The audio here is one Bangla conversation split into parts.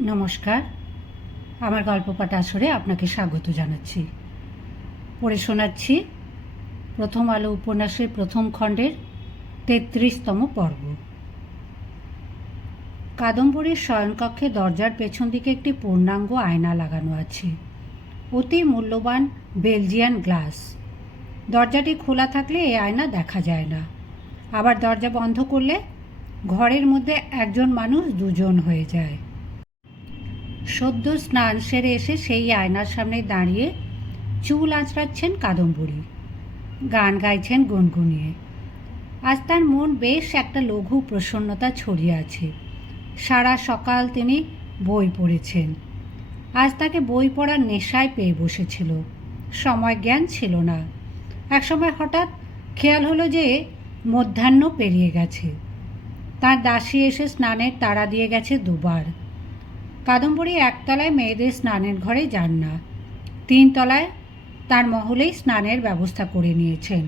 নমস্কার, আমার গল্প পাঠ আসরে আপনাকে স্বাগত জানাচ্ছি। পড়ে শোনাচ্ছি প্রথম আলো উপন্যাসের প্রথম খণ্ডের ৩৩তম পর্ব। কাদম্বরীর শয়নকক্ষে দরজার পেছন দিকে একটি পূর্ণাঙ্গ আয়না লাগানো আছে, অতি মূল্যবান বেলজিয়ান গ্লাস। দরজাটি খোলা থাকলে এই আয়না দেখা যায় না, আবার দরজা বন্ধ করলে ঘরের মধ্যে একজন মানুষ দুজন হয়ে যায়। সদ্য স্নান সেরে এসে সেই আয়নার সামনে দাঁড়িয়ে চুল আঁচড়াচ্ছেন কাদম্বরী, গান গাইছেন গুনগুনিয়ে। আজ তার মন বেশ একটা লঘু প্রসন্নতা ছড়িয়ে আছে। সারা সকাল তিনি বই পড়েছেন। আজ তাকে বই পড়ার নেশায় পেয়ে বসেছিল, সময় জ্ঞান ছিল না। একসময় হঠাৎ খেয়াল হলো যে মধ্যাহ্ন পেরিয়ে গেছে। তার দাসী এসে স্নানের তাড়া দিয়ে গেছে দুবার। কাদম্বরী একতলায় মেয়েদের স্নানের ঘরে যান না, ৩ তলায় তার মহলেই স্নানের ব্যবস্থা করে নিয়েছেন।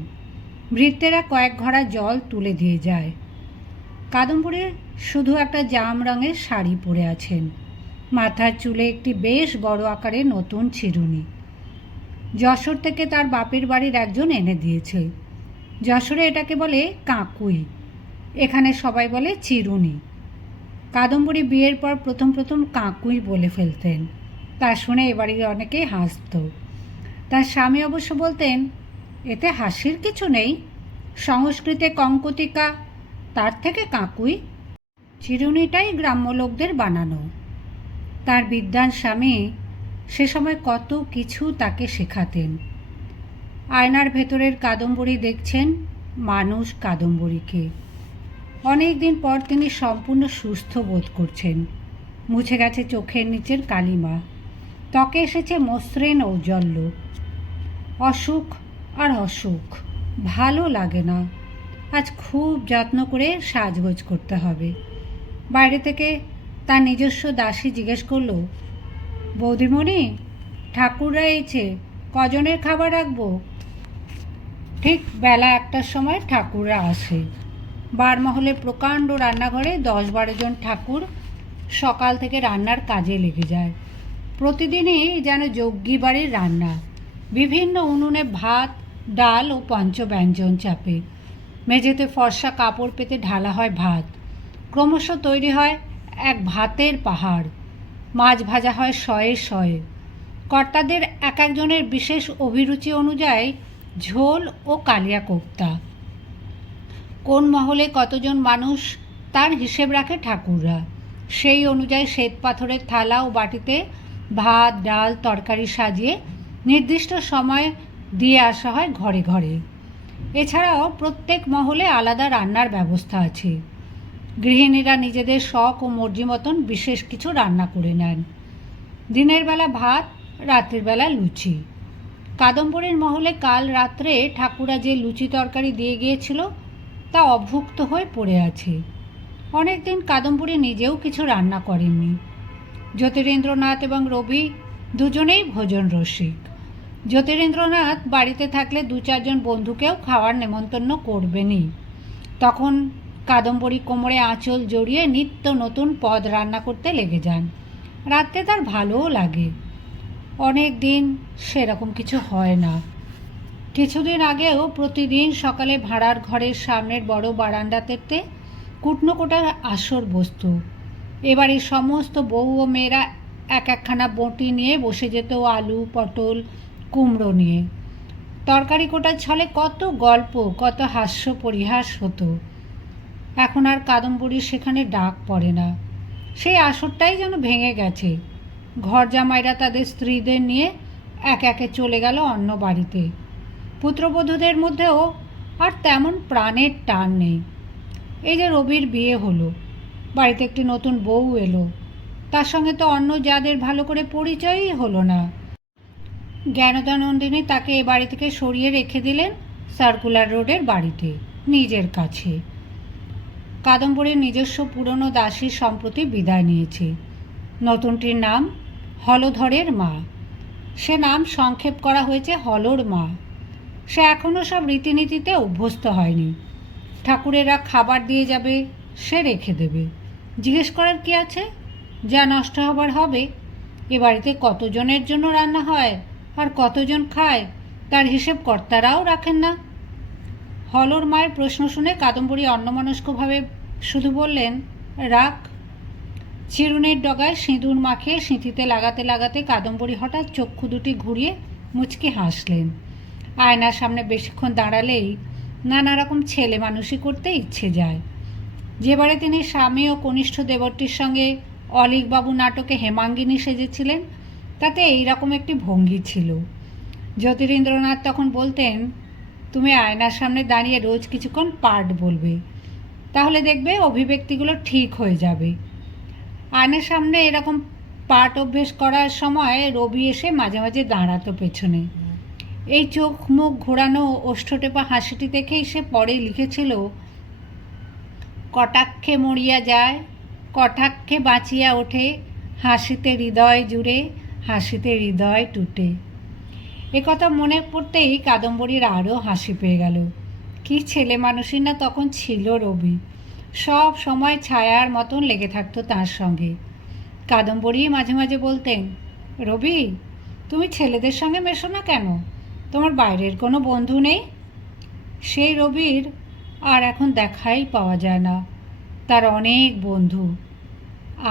ভৃত্যেরা কয়েক ঘড়া জল তুলে দিয়ে যায়। কাদম্বরী শুধু একটা জাম রঙের শাড়ি পরে আছেন, মাথার চুলে একটি বেশ বড় আকারের নতুন চিরুনি। যশোর থেকে তার বাপের বাড়ির একজন এনে দিয়েছে। যশোরে এটাকে বলে কাঁকুই, এখানে সবাই বলে চিরুনি। কাদম্বরী বিয়ের পর প্রথম কাঁকুই বলে ফেলতেন। তা শুনে এবাড়ির অনেকেই হাসত। তার স্বামী অবশ্য বলতেন, এতে হাসির কিছু নেই, সংস্কৃতে কঙ্কতিকা, তার থেকে কাঁকুই। চিরুনিটাই গ্রাম্য লোকদের বানানো। তার বিদ্বান স্বামী সে সময় কত কিছু তাকে শেখাতেন। আয়নার ভেতরের কাদম্বরী দেখছেন মানুষ কাদম্বরীকে। অনেক দিন পর তিনি সম্পূর্ণ সুস্থ বোধ করছেন। মুছে গেছে চোখের নিচের কালিমা, ত্বকে এসেছে মসৃণ ঔজ্জ্বল্য। অসুখ আর অসুখ, ভালো লাগে না। আজ খুব যত্ন করে সাজগোজ করতে হবে। বাইরে থেকে তার নিজস্ব দাসী জিজ্ঞেস করল, বৌদিমণি, ঠাকুররা এইছে, কজনের খাবার রাখবো? ঠিক বেলা ১টার সময় ঠাকুররা আসে। বারমহলে প্রকাণ্ড রান্নাঘরে ১০-১২ জন ঠাকুর সকাল থেকে রান্নার কাজে লেগে যায়। প্রতিদিনই যেন যজ্ঞী বাড়ির রান্না। বিভিন্ন উনুনে ভাত, ডাল ও পঞ্চব্যঞ্জন চাপে। মেঝেতে ফর্সা কাপড় পেতে ঢালা হয় ভাত। ক্রমশ তৈরি হয় এক ভাতের পাহাড়। মাছ ভাজা হয় শয়ে শয়ে। কর্তাদের এক একজনের বিশেষ অভিরুচি অনুযায়ী ঝোল ও কালিয়া কোপ্তা। কোন মহলে কতজন মানুষ তার হিসেব রাখে ঠাকুররা। সেই অনুযায়ী শ্বেত পাথরের থালা ও বাটিতে ভাত, ডাল, তরকারি সাজিয়ে নির্দিষ্ট সময় দিয়ে আসা হয় ঘরে ঘরে। এছাড়াও প্রত্যেক মহলে আলাদা রান্নার ব্যবস্থা আছে। গৃহিণীরা নিজেদের শখ ও মর্জি মতন বিশেষ কিছু রান্না করে নেন। দিনের বেলা ভাত, রাতের বেলা লুচি। কাদম্বরীর মহলে কাল রাত্রে ঠাকুরা যে লুচি তরকারি দিয়ে গিয়েছিল তা অভুক্ত হয়ে পড়ে আছে। অনেকদিন কাদম্বরী নিজেও কিছু রান্না করেননি। জ্যোতিরিন্দ্রনাথ এবং রবি দুজনেই ভোজন রসিক। জ্যোতিরিন্দ্রনাথ বাড়িতে থাকলে ২-৪ জন বন্ধুকেও খাওয়ার নেমন্তন্ন করবেনই। তখন কাদম্বরী কোমরে আঁচল জড়িয়ে নিত্য নতুন পদ রান্না করতে লেগে যান। রাত্রে তার ভালোও লাগে। অনেক দিন সেরকম কিছু হয় না। কিছুদিন আগেও প্রতিদিন সকালে ভাড়ার ঘরের সামনের বড় বারান্দাতে কুটনোকোটার আসর বসত। এবারে সমস্ত বউ ও মেয়েরা এক একখানা বঁটি নিয়ে বসে যেত আলু, পটল, কুমড়ো নিয়ে। তরকারি কোটার ছলে কত গল্প, কত হাস্য পরিহাস হতো। এখন আর কাদম্বরীর সেখানে ডাক পড়ে না। সেই আসরটাই যেন ভেঙে গেছে। ঘর জামাইরা তাদের স্ত্রীদের নিয়ে এক একে চলে গেল অন্য বাড়িতে। পুত্রবধূদের মধ্যেও আর তেমন প্রাণের টান নেই। এই যে রবির বিয়ে হলো, বাড়িতে একটি নতুন বউ এলো, তার সঙ্গে তো অন্য যাদের ভালো করে পরিচয়ই হলো না। জ্ঞানদানন্দিনী তাকে এ বাড়ি থেকে সরিয়ে রেখে দিলেন সার্কুলার রোডের বাড়িতে, নিজের কাছে। কাদম্বরীর নিজস্ব পুরনো দাসী সম্প্রতি বিদায় নিয়েছে। নতুনটির নাম হলধরের মা। সে নাম সংক্ষেপ করা হয়েছে হলর মা। সে এখনও সব রীতিনীতিতে অভ্যস্ত হয়নি। ঠাকুরেরা খাবার দিয়ে যাবে, সে রেখে দেবে। জিজ্ঞেস করার কি আছে? যা নষ্ট হবার হবে। এ বাড়িতে কতজনের জন্য রান্না হয় আর কতজন খায় তার হিসেব কর্তারাও রাখেন না। হলর মায়ের প্রশ্ন শুনে কাদম্বরী অন্যমনস্কভাবে শুধু বললেন, রাখ। চিরুনির ডগায় সিঁদুর মাখিয়ে সিঁথিতে লাগাতে লাগাতে কাদম্বরী হঠাৎ চক্ষু দুটি ঘুরিয়ে মুচকি হাসলেন। আয়নার সামনে বেশিক্ষণ দাঁড়ালেই নানা রকম ছেলে মানুষই করতে ইচ্ছে যায়। যেবারে তিনি স্বামী ও কনিষ্ঠ দেবরটির সঙ্গে অলীকবাবু নাটকে হেমাঙ্গিনী সেজেছিলেন, তাতে এই রকম একটি ভঙ্গি ছিল। জ্যোতিরিন্দ্রনাথ তখন বলতেন, তুমি আয়নার সামনে দাঁড়িয়ে রোজ কিছুক্ষণ পাঠ বলবে, তাহলে দেখবে অভিব্যক্তিগুলো ঠিক হয়ে যাবে। আয়নার সামনে এরকম পাঠ অভ্যেস করার সময় রবি এসে মাঝে মাঝে দাঁড়াতো পেছনে। এই চোখ মুখ ঘোরানো ওষ্ঠটেপা হাসিটি দেখেই সে পরে লিখেছিল, কটাক্ষে মরিয়া যায়, কটাক্ষে বাঁচিয়া ওঠে, হাসিতে হৃদয় জুড়ে, হাসিতে হৃদয় টুটে। একথা মনে পড়তেই কাদম্বরীর আরও হাসি পেয়ে গেল। কি ছেলে মানুষই না তখন ছিল রবি। সব সময় ছায়ার মতন লেগে থাকতো তার সঙ্গে। কাদম্বরী মাঝে মাঝে বলতেন, রবি, তুমি ছেলেদের সঙ্গে মেশো না কেন? তোমার বাইরের কোনো বন্ধু নেই? সেই রবির আর এখন দেখাই পাওয়া যায় না। তার অনেক বন্ধু।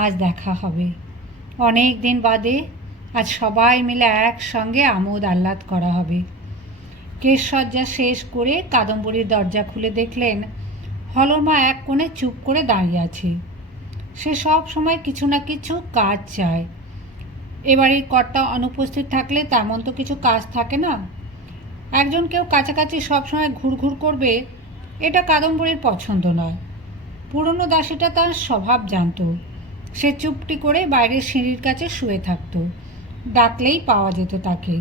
আজ দেখা হবে। অনেক দিন বাদে আজ সবাই মিলে একসঙ্গে আমোদ আহ্লাদ করা হবে। কেশসজ্জা শেষ করে কাদম্বরীর দরজা খুলে দেখলেন হলর মা এক কোণে চুপ করে দাঁড়িয়ে আছে। সে সব সময় কিছু না কিছু কাজ চায়। এবারের কর্তা অনুপস্থিত থাকলে তেমন তো কিছু কাজ থাকে না। একজন কেউ কাছাকাছি সবসময় ঘুরঘুর করবে, এটা কাদম্বরীর পছন্দ নয়। পুরনো দাসীটা তার স্বভাব জানত। সে চুপটি করে বাইরের সিঁড়ির কাছে শুয়ে থাকত। ডাকলেই পাওয়া যেত তাকে।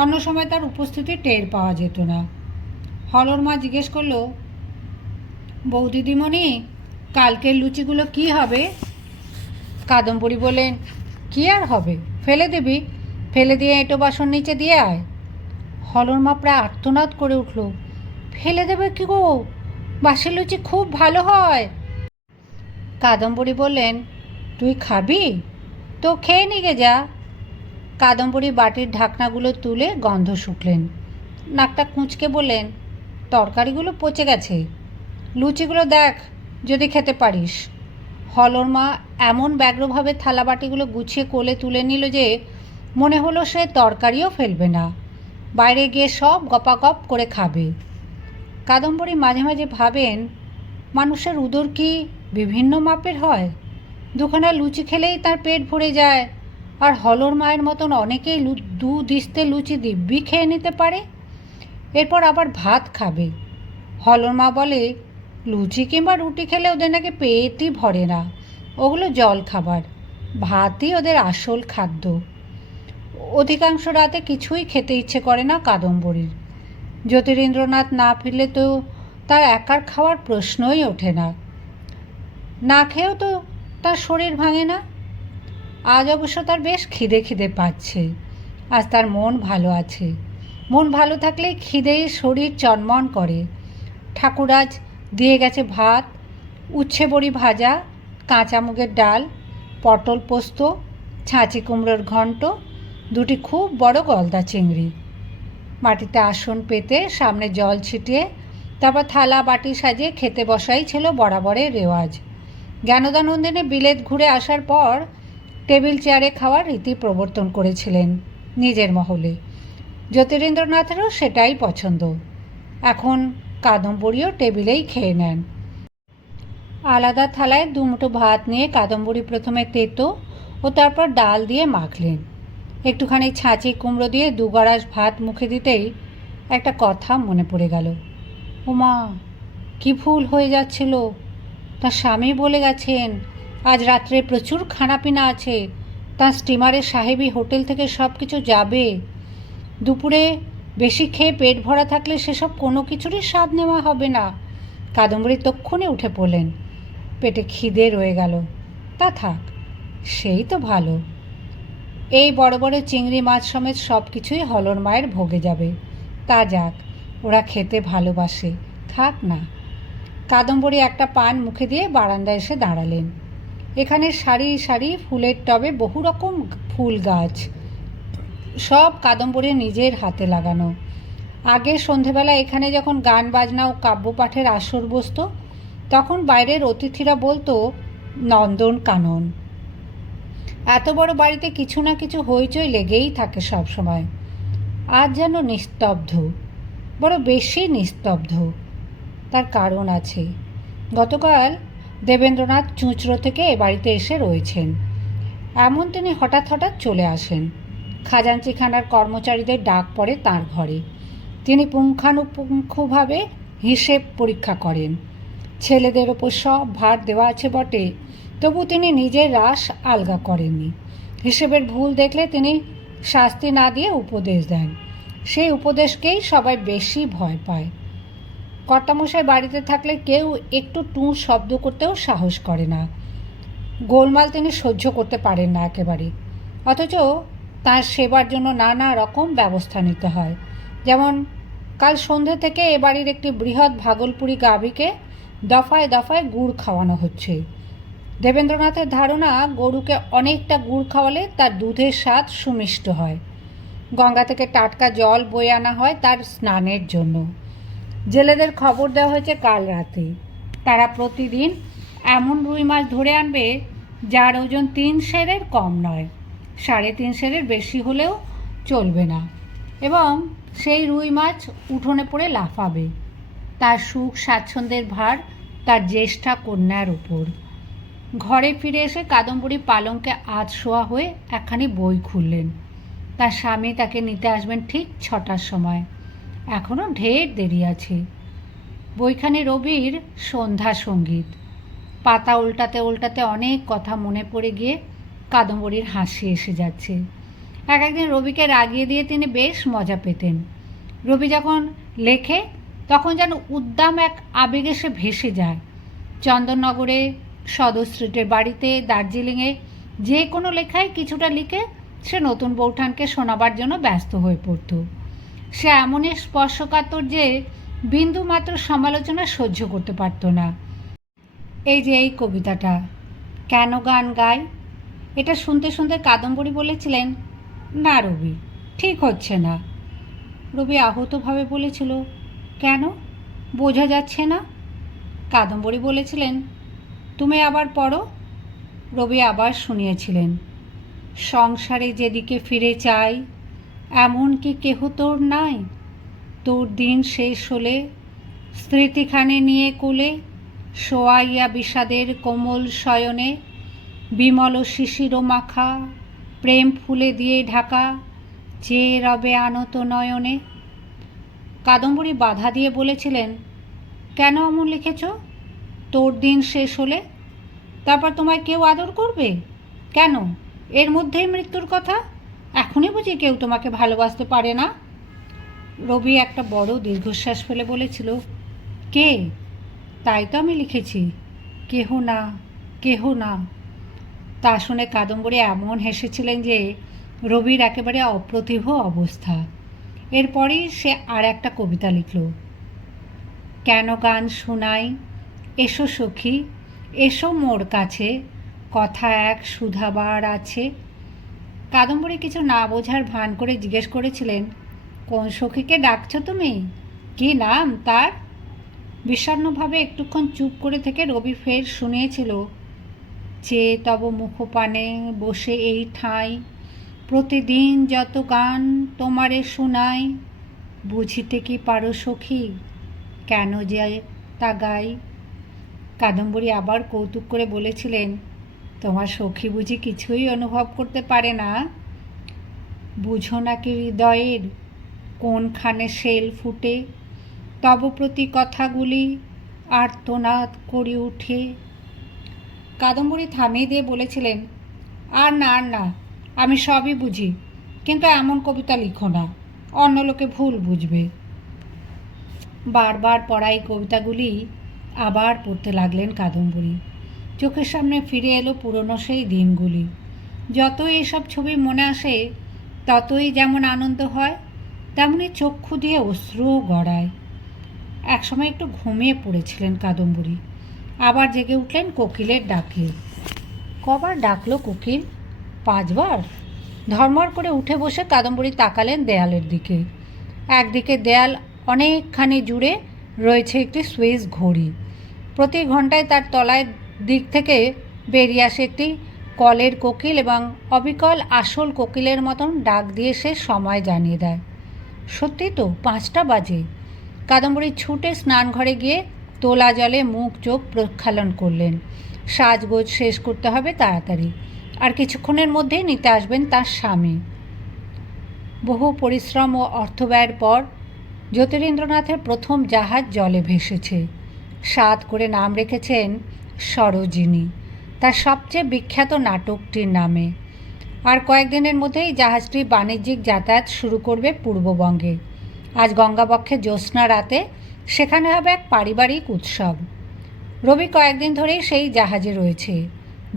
অন্য সময় তার উপস্থিতি টের পাওয়া যেত না। হলর মা জিজ্ঞেস করল, বৌদিদিমণি, কালকের লুচিগুলো কি হবে? কাদম্বরী বলেন, কি আর হবে, ফেলে দিবি? ফেলে দিয়ে এঁটো বাসন নিচে দিয়ে আয়। হলর মা প্রায় আর্তনাদ করে উঠল, ফেলে দেবে কি গো? বাসের লুচি খুব ভালো হয়। কাদম্বরী বললেন, তুই খাবি? তো খেয়ে নিগে যা। কাদম্বরী বাটির ঢাকনাগুলো তুলে গন্ধ শুকলেন। নাকটা কুঁচকে বললেন, তরকারিগুলো পচে গেছে, লুচিগুলো দেখ যদি খেতে পারিস। হলর মা এমন ব্যগ্রভাবে থালা বাটিগুলো গুছিয়ে কোলে তুলে নিল যে মনে হলো সে তরকারিও ফেলবে না, বাইরে গিয়ে সব গপাগপ করে খাবে। কাদম্বরী মাঝে মাঝে ভাবেন, মানুষের উদর কি বিভিন্ন মাপের হয়? দুখানা লুচি খেলেই তার পেট ভরে যায়, আর হলর মায়ের মতন অনেকেই দু দিস্তে লুচি দিব্যি খেয়ে নিতে পারে। এরপর আবার ভাত খাবে। হলর মা বলে, লুচি কিংবা রুটি খেলে ওদের নাকি পেটই ভরে না, ওগুলো জল খাবার, ভাতই ওদের আসল খাদ্য। অধিকাংশ রাতে কিছুই খেতে ইচ্ছে করে না কাদম্বরীর। জ্যোতিরিন্দ্রনাথ না ফিরলে তো তার একার খাওয়ার প্রশ্নই ওঠে না। না খেয়েও তো তার শরীর ভাঙে না। আজ অবশ্য তার বেশ খিদে খিদে পাচ্ছে। আজ তার মন ভালো আছে। মন ভালো থাকলেই খিদেই শরীর চনমন করে। ঠাকুরাজ দিয়ে গেছে ভাত, উচ্ছে বড়ি ভাজা, কাঁচা মুগের ডাল, পটল পোস্ত, ছাঁচি কুমড়োর ঘণ্ট, দুটি খুব বড় গলদা চিংড়ি। মাটিতে আসন পেতে সামনে জল ছিটিয়ে তারপর থালা বাটি সাজিয়ে খেতে বসাই ছিল বরাবরের রেওয়াজ। জ্ঞানদানন্দিনী বিলেত ঘুরে আসার পর টেবিল চেয়ারে খাওয়ার রীতি প্রবর্তন করেছিলেন নিজের মহলে। জ্যোতিরিন্দ্রনাথেরও সেটাই পছন্দ। এখন কাদম্বরীও টেবিলেই খেয়ে নেন। আলাদা থালায় দুমুঠো ভাত নিয়ে কাদম্বরী প্রথমে তেতো ও তারপর ডাল দিয়ে মাখলেন। একটুখানি ছাঁচি কুমড়ো দিয়ে দুগড়াস ভাত মুখে দিতেই একটা কথা মনে পড়ে গেল। ওমা, কি ভুল হয়ে যাচ্ছিল! তার স্বামী বলে গেছেন আজ রাত্রে প্রচুর খানাপিনা আছে, তার স্টিমারের সাহেবি হোটেল থেকে সব কিছু যাবে। দুপুরে বেশি খেয়ে পেট ভরা থাকলে সেসব কোনো কিছুরই স্বাদ নেওয়া হবে না। কাদম্বরী তক্ষুনি উঠে পড়লেন। পেটে খিদে রয়ে গেল, তা থাক, সেই তো ভালো। এই বড় বড় চিংড়ি মাছ সমেত সব কিছুই হলর মায়ের ভোগে যাবে। তা যাক, ওরা খেতে ভালোবাসে, খাক না। কাদম্বরী একটা পান মুখে দিয়ে বারান্দায় এসে দাঁড়ালেন। এখানে সারি সারি ফুলের টবে বহু রকম ফুল গাছ, সব কাদম্বরী নিজের হাতে লাগানো। আগে সন্ধেবেলা এখানে যখন গান বাজনা ও কাব্যপাঠের আসর বসত, তখন বাইরের অতিথিরা বলতো নন্দন কানন। এত বড় বাড়িতে কিছু না কিছু হইচই লেগেই থাকে সব সময়। আজ যেন নিস্তব্ধ, বড় বেশি নিস্তব্ধ। তার কারণ আছে। গতকাল দেবেন্দ্রনাথ চুঁচড়ো থেকে এ বাড়িতে এসে রয়েছেন। এমন তিনি হঠাৎ হঠাৎ চলে আসেন। খাজাঞ্চিখানার কর্মচারীদের ডাক পড়ে তাঁর ঘরে। তিনি পুঙ্খানুপুঙ্খভাবে হিসেব পরীক্ষা করেন। ছেলেদের ওপর সব ভার দেওয়া আছে বটে, তবু তিনি নিজের রাশ আলগা করেননি। হিসেবের ভুল দেখলে তিনি শাস্তি না দিয়ে উপদেশ দেন। সেই উপদেশকেই সবাই বেশি ভয় পায়। কর্তামশাই বাড়িতে থাকলে কেউ একটু টুঁ শব্দ করতেও সাহস করে না। গোলমাল তিনি সহ্য করতে পারেন না একেবারে। অথচ তার সেবার জন্য নানা রকম ব্যবস্থা নিতে হয়। যেমন কাল সন্ধ্যে থেকে এ বাড়ির একটি বৃহৎ ভাগলপুরি গাভীকে দফায় দফায় গুড় খাওয়ানো হচ্ছে। দেবেন্দ্রনাথের ধারণা, গরুকে অনেকটা গুড় খাওয়ালে তার দুধের স্বাদ সুমিষ্ট হয়। গঙ্গা থেকে টাটকা জল বয়ে আনা হয় তার স্নানের জন্য। জেলেদের খবর দেওয়া হয়েছে কাল রাতে তারা প্রতিদিন এমন রুই মাছ ধরে আনবে যার ওজন 3 সেরের কম নয়, 3.5 সেরের বেশি হলেও চলবে না, এবং সেই রুই মাছ উঠোনে পড়ে লাফাবে। তার সুখ স্বাচ্ছন্দ্যের ভার তার জ্যেষ্ঠা কন্যার উপর। ঘরে ফিরে এসে কাদম্বরী পালঙ্কে আধশোয়া হয়ে একখানি বই খুললেন। তার স্বামী তাকে নিতে আসবেন ঠিক 6টার সময়। এখনও ঢের দেরি আছে। বইখানি রবির সন্ধ্যা সঙ্গীত। পাতা উল্টাতে উল্টাতে অনেক কথা মনে পড়ে গিয়ে কাদম্বরীর হাসি এসে যাচ্ছে। একদিন রবিকে রাগিয়ে দিয়ে তিনি বেশ মজা পেতেন। রবি যখন লেখে তখন যেন উদ্দাম এক আবেগে সে ভেসে যায়। চন্দননগরে, সদর স্ট্রিটের বাড়িতে, দার্জিলিংয়ে যে কোনো লেখায় কিছুটা লিখে সে নতুন বৌঠানকে শোনাবার জন্য ব্যস্ত হয়ে পড়ত। সে এমনই স্পর্শকাতর যে বিন্দু মাত্র সমালোচনা সহ্য করতে পারত না। এই যে এই কবিতাটা, কেন গান গায়, এটা শুনতে শুনতে কাদম্বরী বলেছিলেন, না রবি, ঠিক হচ্ছে না। রবি আহতভাবে বলেছিল, কেন, বোঝা যাচ্ছে না? কাদম্বরী বলেছিলেন, তুমি আবার পড়ো। রবি আবার শুনিয়েছিলেন, সংসারে যেদিকে ফিরে চাই, এমন কি কেহ তোর নাই? তোর দিন শেষ হলে স্মৃতিখানে নিয়ে কোলে শোয়াইয়া বিষাদের কোমল শয়নে, বিমল শিশির মাখা প্রেম ফুলে দিয়ে ঢাকা, চেয়ে রবে আনত নয়নে। কাদম্বরী বাধা দিয়ে বলেছিলেন, কেন অমন লিখেছ? তোর দিন শেষ হলে তারপর তোমায় কেউ আদর করবে? কেন, এর মধ্যেই মৃত্যুর কথা? এখনই বুঝি কেউ তোমাকে ভালোবাসতে পারে না? রবি একটা বড় দীর্ঘশ্বাস ফেলে বলেছিল, কে? তাই তো আমি লিখেছি, কেহ না, কেহ না। তা শুনে কাদম্বরী এমন হেসেছিলেন যে রবির একেবারে অপ্রতিভ অবস্থা। এরপরই সে আর একটা কবিতা লিখল, কেন গান শোনাই, এসো সখী, এসো মোর কাছে, কথা এক শুধাবার আছে। কাদম্বরী কিছু না বোঝার ভান করে জিজ্ঞেস করেছিলেন, কোন সখীকে ডাকছ তুমি? কি নাম তার? বিষণ্ণভাবে একটুক্ষণ চুপ করে থেকে রবি ফের শুনিয়েছিল, চেয়ে তব মুখপানে বসে এই ঠাঁই, প্রতিদিন যত গান তোমারে শোনাই, বুঝিতে কি পারো সখী, কেন যে তা গাই। কাদম্বরী আবার কৌতুক করে বলেছিলেন, তোমার সখী বুঝি কিছুই অনুভব করতে পারে না? বুঝো নাকি হৃদয়ের কোনখানে শেল ফুটে, তব প্রতি কথাগুলি আর্তনাদ করে উঠে। কাদম্বরী থামিয়ে দিয়ে বলেছিলেন, আর না, আর না, আমি সবই বুঝি, কিন্তু এমন কবিতা লিখো না, অন্য লোকে ভুল বুঝবে। বারবার পড়া এই কবিতাগুলি আবার পড়তে লাগলেন কাদম্বরী। চোখের সামনে ফিরে এলো পুরনো সেই দিনগুলি। যতই এসব ছবি মনে আসে ততই যেমন আনন্দ হয়, তেমনি চক্ষু দিয়ে অশ্রুও গড়ায়। একসময় একটু ঘুমিয়ে পড়েছিলেন কাদম্বরী, আবার জেগে উঠলেন কোকিলের ডাকে। কবার ডাকলো কোকিল? 5 বার। ধর্মর করে উঠে বসে কাদম্বরী তাকালেন দেয়ালের দিকে। একদিকে দেয়াল অনেকখানি জুড়ে রয়েছে একটি সুইস ঘড়ি। প্রতি ঘন্টায় তার তলায় দিক থেকে বেরিয়ে আসে একটি কলের কোকিল এবং অবিকল আসল কোকিলের মতন ডাক দিয়ে সে সময় জানিয়ে দেয়। সত্যি তো 5টা বাজে। কাদম্বরী ছুটে স্নানঘরে গিয়ে তোলা জলে মুখ চোখ প্রক্ষালন করলেন। সাজগোজ শেষ করতে হবে তাড়াতাড়ি, আর কিছুক্ষণের মধ্যেই নিতে আসবেন তার স্বামী। বহু পরিশ্রম ও অর্থব্যয়ের পর জ্যোতিরিন্দ্রনাথের প্রথম জাহাজ জলে ভেসেছে। 7 করে নাম রেখেছেন সরোজিনী, তার সবচেয়ে বিখ্যাত নাটকটির নামে। আর কয়েকদিনের মধ্যেই জাহাজটি বাণিজ্যিক যাতায়াত শুরু করবে পূর্ববঙ্গে। আজ গঙ্গাবক্ষে জ্যোৎস্না রাতে সেখানে হবে এক পারিবারিক উৎসব। রবি কয়েকদিন ধরেই সেই জাহাজে রয়েছে।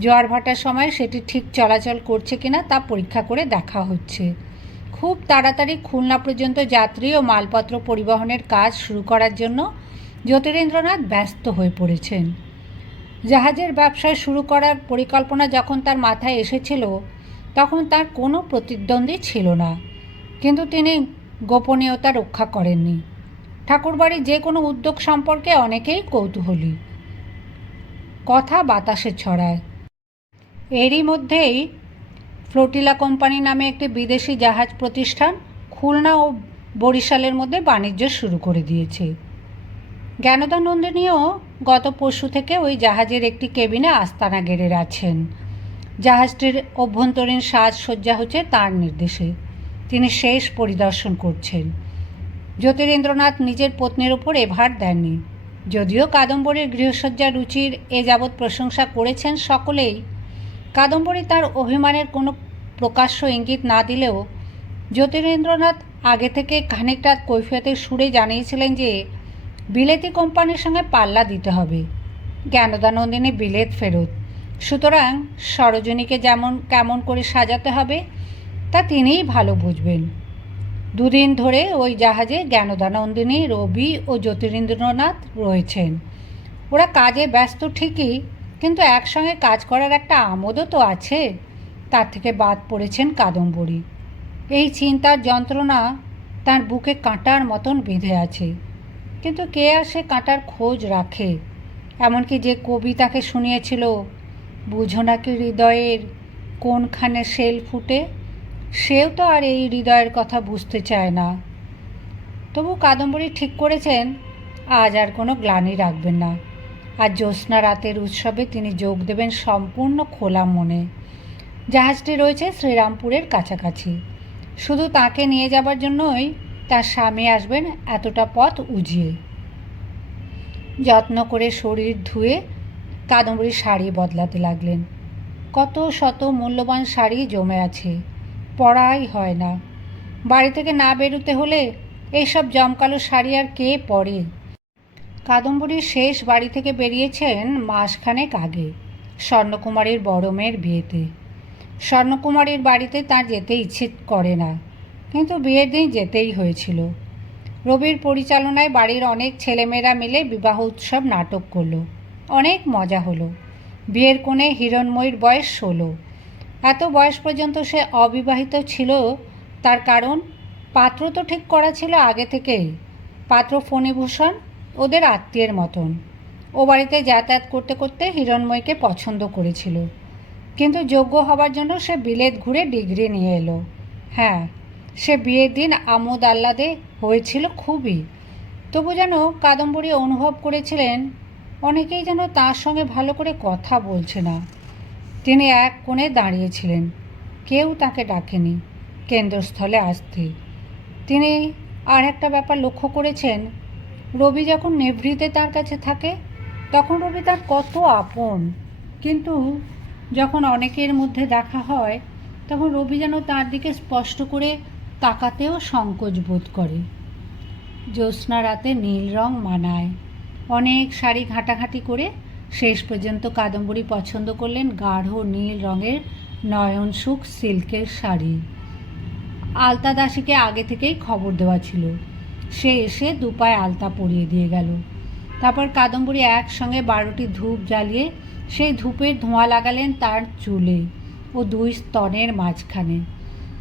জোয়ার ভাটার সময় সেটি ঠিক চলাচল করছে কিনা তা পরীক্ষা করে দেখা হচ্ছে। খুব তাড়াতাড়ি খুলনা পর্যন্ত যাত্রী ও মালপত্র পরিবহনের কাজ শুরু করার জন্য জ্যোতিরিন্দ্রনাথ ব্যস্ত হয়ে পড়েছেন। জাহাজের ব্যবসা শুরু করার পরিকল্পনা যখন তার মাথায় এসেছিল তখন তার কোনো প্রতিদ্বন্দ্বী ছিল না, কিন্তু তিনি গোপনীয়তা রক্ষা করেননি। ঠাকুরবাড়ির যে কোনো উদ্যোগ সম্পর্কে অনেকেই কৌতূহলী, কথা বাতাসে ছড়ায়। এরই মধ্যেই ফ্লোটিলা কোম্পানি নামে একটি বিদেশি জাহাজ প্রতিষ্ঠান খুলনা ও বরিশালের মধ্যে বাণিজ্য শুরু করে দিয়েছে। জ্ঞানদানন্দিনীও গত পরশু থেকে ওই জাহাজের একটি কেবিনে আস্তানা গেড়ে আছেন। জাহাজটির অভ্যন্তরীণ সাজসজ্জা হচ্ছে তার নির্দেশে। তিনি শেষ পরিদর্শন করছেন। জ্যোতিরিন্দ্রনাথ নিজের পত্নীর ওপর এভার দেননি। যদিও কাদম্বরীর গৃহসজ্জা রুচির এ যাবৎ প্রশংসা করেছেন সকলেই, কাদম্বরী তার অভিমানের কোনো প্রকাশ্য ইঙ্গিত না দিলেও জ্যোতিরিন্দ্রনাথ আগে থেকে খানিকটা কৈফিয়তের সুরে জানিয়েছিলেন যে বিলেতি কোম্পানির সঙ্গে পাল্লা দিতে হবে। জ্ঞানদানন্দিনী বিলেত ফেরত, সুতরাং সরোজিনীকে যেমন কেমন করে সাজাতে হবে তা তিনিই ভালো বুঝবেন। 2 দিন ধরে ওই জাহাজে জ্ঞানদানন্দিনী, রবি ও জ্যোতিরিন্দ্রনাথ রয়েছেন। ওরা কাজে ব্যস্ত ঠিকই, কিন্তু একসঙ্গে কাজ করার একটা আমোদও তো আছে। তার থেকে বাদ পড়েছেন কাদম্বরী। এই চিন্তার যন্ত্রণা তার বুকে কাঁটার মতন বেঁধে আছে, কিন্তু কে আর সে কাঁটার খোঁজ রাখে? এমনকি যে কবি তাকে শুনিয়েছিল, বুঝো নাকি হৃদয়ের কোনখানে শেল ফুটে, সেও তো আর এই হৃদয়ের কথা বুঝতে চায় না। তবু কাদম্বরী ঠিক করেছেন আজ আর কোনো গ্লানি রাখবেন না। আজ জ্যোৎস্না রাতের উৎসবে তিনি যোগ দেবেন সম্পূর্ণ খোলা মনে। জাহাজটি রয়েছে শ্রীরামপুরের কাছাকাছি। শুধু তাকে নিয়ে যাবার জন্যই তার স্বামী আসবেন এতটা পথ উজিয়ে। যত্ন করে শরীর ধুয়ে কাদম্বরী শাড়ি বদলাতে লাগলেন। কত শত মূল্যবান শাড়ি জমে আছে, পরাই হয় না। বাড়ি থেকে না বেরোতে হলে এইসব জমকালো শাড়ি আর কে পরে? কাদম্বরী শেষ বাড়ি থেকে বেরিয়েছেন মাসখানেক আগে, স্বর্ণকুমারীর বড় মেয়ের বিয়েতে। স্বর্ণকুমারীর বাড়িতে তার যেতে ইচ্ছে করে না, কিন্তু বিয়ের দিন যেতেই হয়েছিল। রবির পরিচালনায় বাড়ির অনেক ছেলেমেয়েরা মিলে বিবাহ উৎসব নাটক করলো। অনেক মজা হলো। বিয়ের কোণে হিরণময়ীর বয়স 16। এত বয়স পর্যন্ত সে অবিবাহিত ছিল, তার কারণ পাত্র তো ঠিক করা ছিল আগে থেকেই। পাত্র ফণিভূষণ ওদের আত্মীয়ের মতন। ও বাড়িতে যাতায়াত করতে করতে হিরণময়ীকে পছন্দ করেছিল, কিন্তু যোগ্য হবার জন্য সে বিলেত ঘুরে ডিগ্রি নিয়ে এলো। হ্যাঁ, সে বিয়ের দিন আমোদ আহ্লাদে হয়েছিল খুবই। তবু যেন কাদম্বরী অনুভব করেছিলেন অনেকেই যেন তার সঙ্গে ভালো করে কথা বলছে না। তিনি এক কোণে দাঁড়িয়েছিলেন, কেউ তাকে ডাকেনি কেন্দ্রস্থলে আসতে। তিনি আর একটা ব্যাপার লক্ষ্য করেছেন, রবি যখন নেভৃতে তার কাছে থাকে তখন রবি তার কত আপন, কিন্তু যখন অনেকের মধ্যে দেখা হয় তখন রবি যেন তার দিকে স্পষ্ট করে তাকাতেও সংকোচ বোধ করে। জ্যোৎস্না রাতে নীল রং মানায়। অনেক শাড়ি ঘাঁটাঘাঁটি করে শেষ পর্যন্ত কাদম্বরী পছন্দ করলেন গাঢ় নীল রঙের নয়নসুখ সিল্কের শাড়ি। আলতা দাসীকে আগে থেকেই খবর দেওয়া ছিল, সে এসে 2 পায়ে আলতা পরিয়ে দিয়ে গেল। তারপর কাদম্বরী একসঙ্গে 12টি ধূপ জ্বালিয়ে সেই ধূপের ধোঁয়া লাগালেন তার চুলে ও দুই স্তনের মাঝখানে,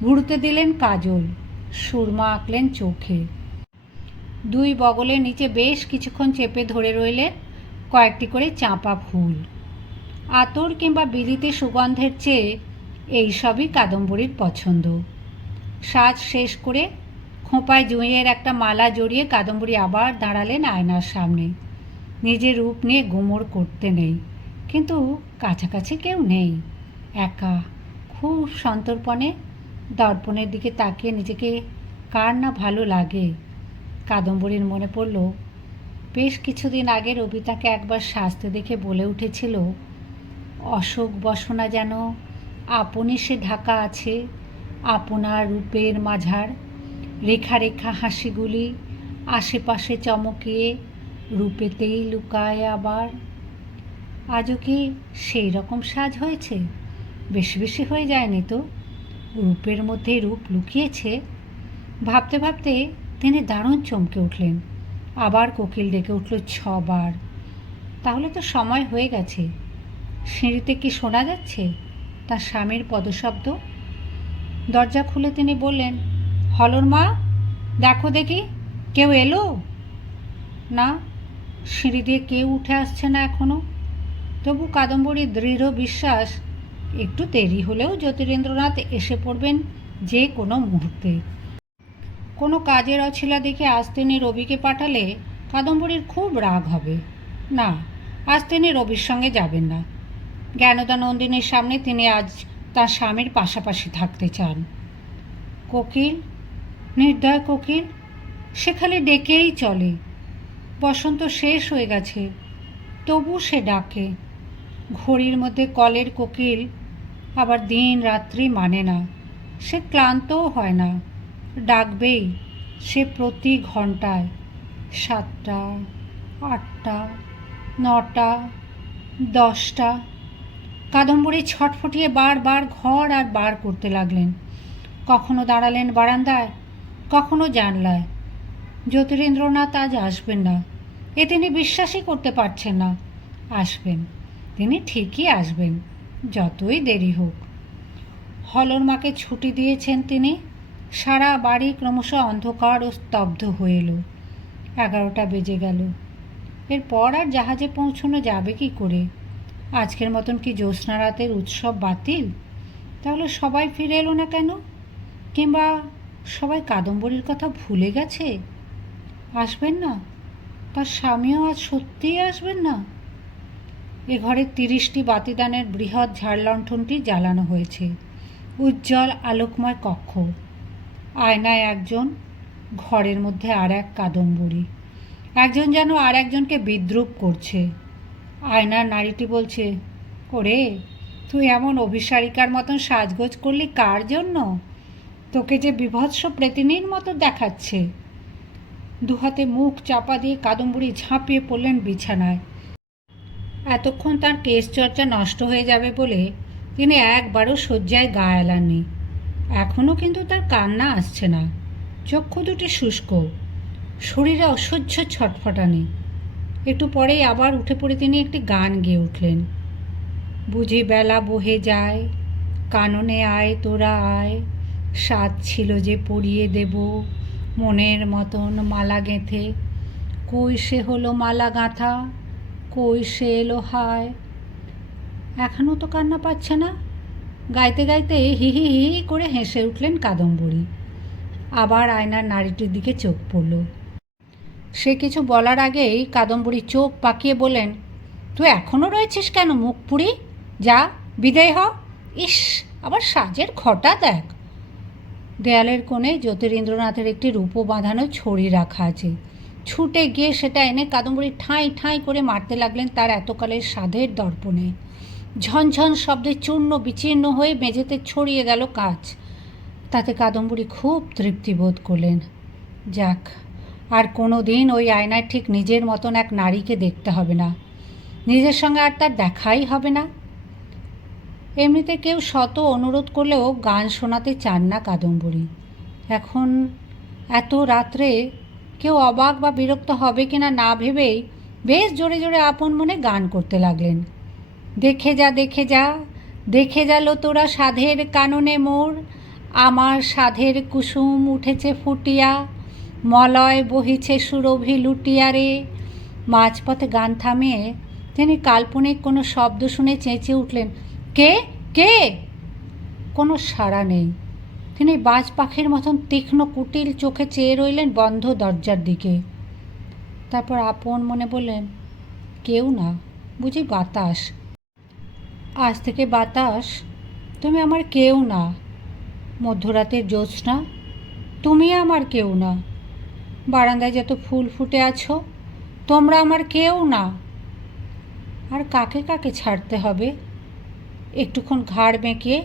ভুরুতে দিলেন কাজল, সুরমা আঁকলেন চোখে। দুই বগলের নিচে বেশ কিছুক্ষণ চেপে ধরে রইলেন কয়েকটি করে চাঁপা ফুল। আতর কিংবা বিলিতি সুগন্ধের চেয়ে এইসবই কাদম্বরীর পছন্দ। সাজ শেষ করে খোঁপায় জুঁইয়ের একটা মালা জড়িয়ে কাদম্বরী আবার দাঁড়ালেন আয়নার সামনে। নিজের রূপ নিয়ে গুমর করতে নেই, কিন্তু কাছাকাছি কেউ নেই, একা, খুব সন্তর্পণে দর্পণের দিকে তাকিয়ে নিজেকে কার না ভালো লাগে। কাদম্বরীর মনে পড়ল বেশ কিছুদিন আগে রবি তাকে একবার সাজতে দেখে বলে উঠেছিল, অশোক বসনা যেন আপনি সে ঢাকা আছে, আপনার রূপের মাঝার রেখা রেখা হাসিগুলি আশেপাশে চমকিয়ে রূপেতেই লুকায় আবার। আজও কি সেই রকম সাজ হয়েছে? বেশি বেশি হয়ে যায়নি তো? রূপের মধ্যে রূপ লুকিয়েছে। ভাবতে ভাবতে তিনি দারুণ চমকে উঠলেন। আবার কোকিল ডেকে উঠল 6 বার। তাহলে তো সময় হয়ে গেছে। সিঁড়িতে কি শোনা যাচ্ছে তার স্বামীর পদশব্দ? দরজা খুলে তিনি বললেন, হলর মা, দেখো দেখি কেউ এলো? না, সিঁড়ি দিয়ে কেউ উঠে আসছে না এখনো। তবু কাদম্বরীর দৃঢ় বিশ্বাস একটু দেরি হলেও জ্যোতিরেন্দ্রনাথ এসে পড়বেন যে কোনো মুহূর্তে। কোনো কাজের অছিলা দেখে আজ তিনি রবিকে পাঠালে কাদম্বরীর খুব রাগ হবে। না, আজ তিনি রবির সঙ্গে যাবেন না। জ্ঞানদা নন্দিনীর সামনে তিনি আজ তার স্বামীর পাশাপাশি থাকতে চান। কোকিল, নির্দয় কোকিল, সে খালি ডেকেই চলে। বসন্ত শেষ হয়ে গেছে, তবু সে ডাকে। ঘড়ির মধ্যে কলের কোকিল আবার দিন রাত্রি মানে না। সে ক্লান্তও হয় না, ডাকবেই সে প্রতি ঘন্টায়। 7টা, 8টা, 9টা, 10টা। কাদম্বরী ছটফটিয়ে বারবার ঘর আর বার করতে লাগলেন। কখনো দাঁড়ালেন বারান্দায়, কখনো জানলায়। জ্যোতিরেন্দ্রনাথ আজ আসবেন না, এ তিনি বিশ্বাসই করতে পারছেন না। আসবেন, তিনি ঠিকই আসবেন, যতই দেরি হোক। হলর মাকে ছুটি দিয়েছেন তিনি। সারা বাড়ি ক্রমশ অন্ধকার ও স্তব্ধ হয়ে এলো। 11টা বেজে গেল। এরপর আর জাহাজে পৌঁছানো যাবে কি করে? আজকের মতন কি জ্যোৎস্না রাতের উৎসব বাতিল? তাহলে সবাই ফিরে এলো না কেন? কিংবা সবাই কাদম্বরীর কথা ভুলে গেছে? আসবেন না? তার স্বামীও আজ সত্যিই আসবেন না? এ ঘরে 30টি বাতিদানের বৃহৎ ঝাড়লণ্ঠনটি জ্বালানো হয়েছে। উজ্জ্বল আলোকময় কক্ষ। আয়নায় একজন, ঘরের মধ্যে আর এক কাদম্বরী। একজন যেন আর একজনকে বিদ্রূপ করছে। আয়নার নারীটি বলছে, ওরে, তুই এমন অভিসারিকার মতন সাজগোজ করলি কার জন্য? তোকে যে বিভৎস প্রেতিনীর মতো দেখাচ্ছে। দুহাতে মুখ চাপা দিয়ে কাদম্বরী ঝাঁপিয়ে পড়লেন বিছানায়। এতক্ষণ তার কেশচর্চা নষ্ট হয়ে যাবে বলে তিনি একবারও শয্যায় গা এলাননি। এখনও কিন্তু তার কান্না আসছে না। চক্ষু দুটি শুষ্ক, শরীরে অসহ্য ছটফটানি। একটু পরেই আবার উঠে পড়ে তিনি একটি গান গেয়ে উঠলেন। বুঝি বেলা বহে যায়, কাননে আয় তোরা আয়, সাত ছিল যে পরিয়ে দেব মনের মতন মালা গেঁথে, কই সে হলো মালা গাঁথা, কই সে এলো হায়। এখনও তো কান্না পাচ্ছে না। গাইতে গাইতে হি হি হি করে হেসে উঠলেন কাদম্বরী। আবার আয়নার নারীটির দিকে চোখ পড়ল। সে কিছু বলার আগেই কাদম্বরী চোখ পাকিয়ে বললেন, তুই এখনও রয়েছিস কেন মুখ পুড়ি? যা, বিদায় হ। ইস, আবার সাজের ঘটা দেখ। দেয়ালের কোণে জ্যোতিরেন্দ্রনাথের একটি রূপো বাঁধানো ছড়ি রাখা আছে। ছুটে গিয়ে সেটা এনে কাদম্বরী ঠাঁই ঠাঁই করে মারতে লাগলেন তার এতকালের সাধের দর্পণে। ঝনঝন শব্দে চূর্ণ বিচীর্ণ হয়ে মেঝেতে ছড়িয়ে গেল কাচ। তাতে কাদম্বরী খুব তৃপ্তি বোধ করলেন। যাক, আর কোনো দিন ওই আয়নায় ঠিক নিজের মতন এক নারীকে দেখতে হবে না। নিজের সঙ্গে আর তার দেখাই হবে না। এমনিতে কেউ শত অনুরোধ করলেও গান শোনাতে চান না কাদম্বরী। এখন এত রাত্রে কেউ অবাক বা বিরক্ত হবে কিনা না ভেবেই বেশ জোরে জোরে আপন মনে গান করতে লাগলেন। দেখে যা দেখে যা, দেখে গেল তোরা সাধের কাননে মোর, আমার সাধের কুসুম উঠেছে ফুটিয়া, মলয় বহিছে সুরভি লুটিয়া রে। মাঝপথে গান থামিয়ে তিনি কাল্পনিক কোনো শব্দ শুনে চেঁচিয়ে উঠলেন, কে কে? কোনো সাড়া নেই। তিনি বাজ পাখির মতন তীক্ষ্ণ কুটিল চোখে চেয়ে রইলেন বন্ধ দরজার দিকে। তারপর আপন মনে বললেন, কেউ না, বুঝি বাতাস। আজ থেকে বাতাস, তুমি আমার কেউ না। মধ্যরাতের জ্যোৎস্না, তুমি আমার কেউ না। বারান্দায় যত ফুল ফুটে আছো, তোমরা আমার কেউ না। আর কাকে কাকে ছাড়তে হবে? একটুক্ষণ ঘাড় বেঁকিয়ে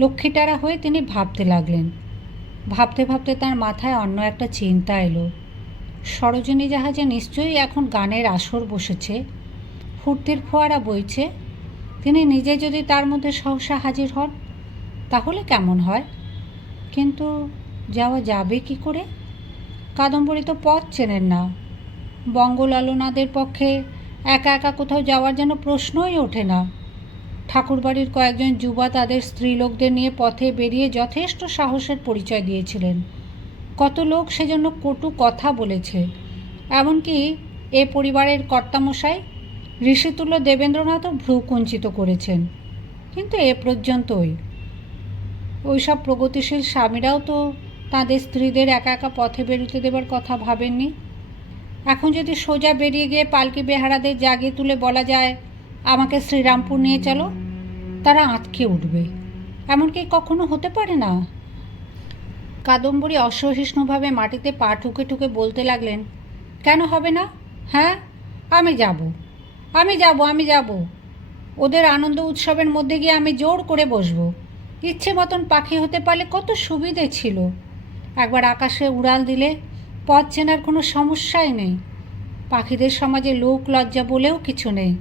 লক্ষ্মীটারা হয়ে তিনি ভাবতে লাগলেন। ভাবতে ভাবতে তার মাথায় অন্য একটা চিন্তা এলো। সরোজিনী জাহাজে নিশ্চয়ই এখন গানের আসর বসেছে, ফুর্তির ফোয়ারা বইছে। তিনি নিজে যদি তার মধ্যে সহসা হাজির হন, তাহলে কেমন হয়? কিন্তু যাওয়া যাবে কি করে? কাদম্বরী তো পথ চেনেন না। বঙ্গলালনাদের পক্ষে একা একা কোথাও যাওয়ার যেন প্রশ্নই ওঠে না। ঠাকুরবাড়ির কয়েকজন যুবা তাদের স্ত্রীলোকদের নিয়ে পথে বেরিয়ে যথেষ্ট সাহসের পরিচয় দিয়েছিলেন। কত লোক সেজন্য কটু কথা বলেছে। এমনকি এ পরিবারের কর্তামশাই ঋষিতুল্য দেবেন্দ্রনাথও ভ্রু কুঞ্চিত করেছেন। কিন্তু এ পর্যন্তই। ওইসব প্রগতিশীল স্বামীরাও তো তাদের স্ত্রীদের একা একা পথে বেরোতে দেবার কথা ভাবেননি। এখন যদি সোজা বেরিয়ে গিয়ে পালকি বেহারাদের জাগিয়ে তুলে বলা যায়, আমাকে শ্রীরামপুর নিয়ে চলো, তারা আঁতকে উঠবে। এমনকি কখনো হতে পারে না। কাদম্বরী অসহিষ্ণুভাবে মাটিতে পা ঠুকে ঠুকে বলতে লাগলেন, কেন হবে না? হ্যাঁ, আমি যাব, আমি যাব, আমি যাব। ওদের আনন্দ উৎসবের মধ্যে গিয়ে আমি জোর করে বসবো। ইচ্ছে মতন পাখি হতে পারলে কত সুবিধে ছিল। একবার আকাশে উড়াল দিলে পথ চেনার কোনো সমস্যাই নেই। পাখিদের সমাজে লোক লজ্জা বলেও কিছু নেই।